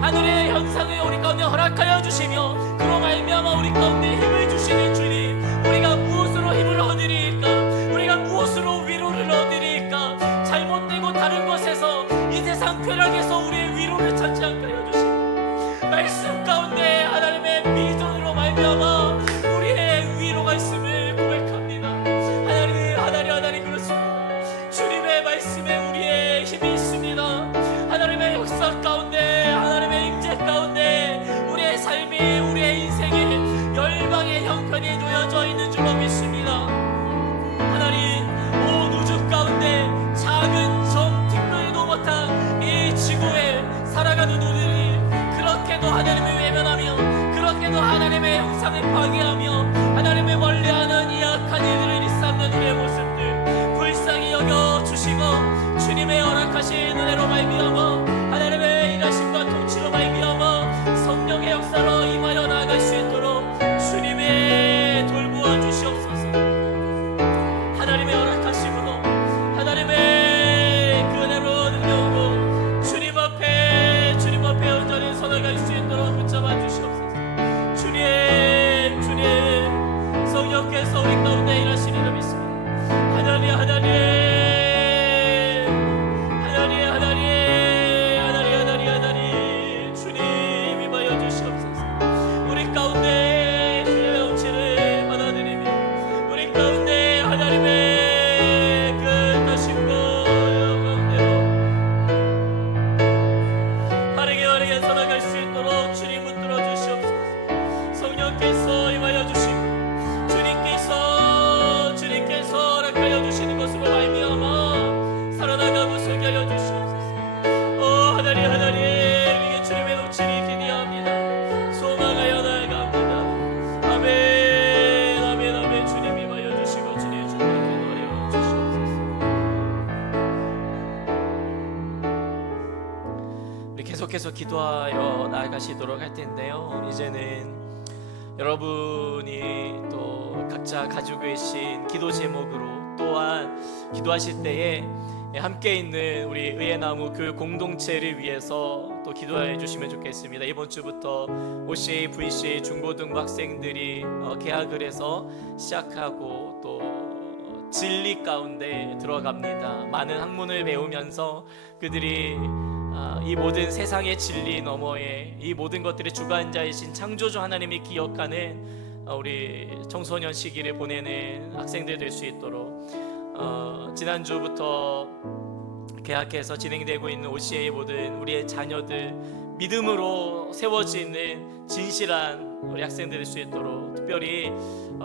하늘의 현상을 우리 가운데 허락하여 주시며 그로 말미암아 우리 가운데 힘을 주시는 주님, 우리가 무엇으로 힘을 얻으리까? 우리가 무엇으로 위로를 얻으리까? 잘못되고 다른 것에서 이 세상 쾌락에서 우리의 위로를 찾지 않게 하여 주시고 말씀 가운데 하나님의 비전으로 말미암아 우리의 위로가 있음을 고백합니다. 하나님 그렇습니다. 주님의 말씀에 우리의 힘이 있습니다. 하나님의 역사 가운데 하나님의 임재 가운데 우리의 삶이 우리의 인생이 열방의 형편이 놓여져 있는 줄 믿습니다. 하나님, 온 우주 가운데 작은 점 티끌도 못한 이 지구에 살아가는 우리들이 그렇게도 하나님을 외면하며 그렇게도 하나님의 형상을 파괴하며 하나님을 멀리하는 이 악한 이들을 일삼는 우리의 모습들 불쌍히 여겨주시고 주님의 허락하신 은혜로 말미암아 하나님의 일하심과 통치로 말미암아 성령의 역사로 임하여 나아갈 수 있도록 주님의 돌보아 주시옵소서. 하나님의 허락하심으로 하나님의 그 은혜로 능력으로 주님 앞에 온전히 선을 수 있도록 붙잡아 주시옵소서. 주님 성령께서 우리 가운데 일하시리라 믿습니다. 하나님 주님 임하여 주시옵소서. 우리 가운데 주님의 통치를 받아들이며 우리 가운데 하나님의 그 다심과 가운데로 바르게 살아갈 수 있도록 주님 붙들어 주시옵소서. 성령께서 임하여 주시고 주님께서 허락하여 주시는 것으로 말미암아 살아나가고 서게 하여 주시옵소서. 하나님 우리에게 주님의 통치를 기대합니다. 소망하여 나아갑니다. 아멘. 주님 임하여 주시고 주님의 주님께 기도하여 주시옵소서. 우리 계속해서 기도하여 나아가시도록 할 텐데요, 이제는 여러분이 또 각자 가지고 계신 기도 제목으로 또한 기도하실 때에 함께 있는 우리 의예나무 교육 공동체를 위해서 또 기도해 주시면 좋겠습니다. 이번 주부터 OCA, VCA 중고등부 학생들이 개학을 해서 시작하고 또 진리 가운데 들어갑니다. 많은 학문을 배우면서 그들이 이 모든 세상의 진리 너머에 이 모든 것들의 주관자이신 창조주 하나님이 기억하는 우리 청소년 시기를 보내는 학생들 될 수 있도록 지난주부터 개학해서 진행되고 있는 OCA 모든 우리의 자녀들 믿음으로 세워지는 진실한 우리 학생들 될 수 있도록 특별히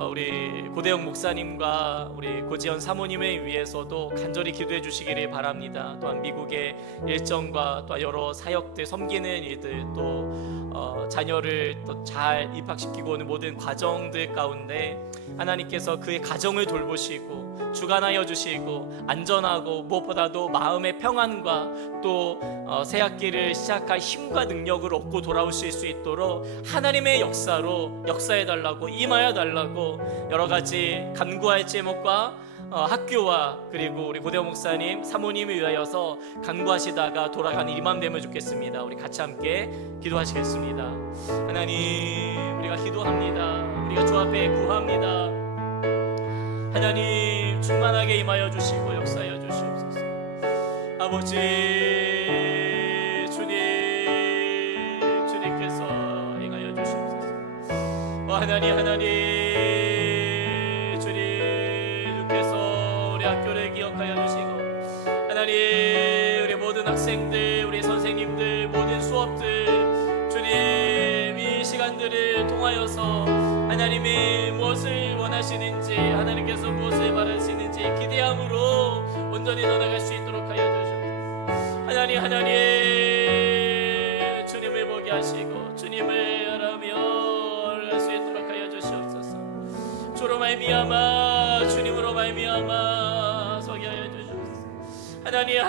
우리 고대영 목사님과 우리 고지현 사모님을 위해서도 간절히 기도해 주시기를 바랍니다. 또한 미국의 일정과 또 여러 사역들 섬기는 이들 또 자녀를 또 잘 입학시키고 오는 모든 과정들 가운데 하나님께서 그의 가정을 돌보시고 주관하여 주시고 안전하고 무엇보다도 마음의 평안과 또 새 학기를 시작할 힘과 능력을 얻고 돌아오실 수 있도록 하나님의 역사로 역사해 달라고, 임하여 달라고 여러 가지 간구할 제목과 학교와 그리고 우리 고대호 목사님 사모님을 위하여서 간구하시다가 돌아가는 일만 되면 좋겠습니다. 우리 같이 함께 기도하시겠습니다. 하나님, 우리가 기도합니다. 우리가 주 앞에 구합니다. 하나님, 충만하게 임하여 주시고 역사하여 주시옵소서. 아버지 주님, 주님께서 행하여 주시옵소서. 하나님, 주님께서 우리 학교를 기억하여 주시고, 하나님, 우리 모든 학생들, 우리 선생님들, 모든 수업들, 주님, 이 시간들을 통하여서 하나님이 무엇을 원하시는지, 하나님께서 무엇을 바라시는지 기대함으로 온전히 나아갈 수 있도록 하여 주시옵소서. 하나님, 주님을 보게 하시고 주님을 알아며 갈 수 있도록 하여 주시옵소서. 주로 말미암아, 주님으로 말미암아 서게 하여 주시옵소서. 하나님,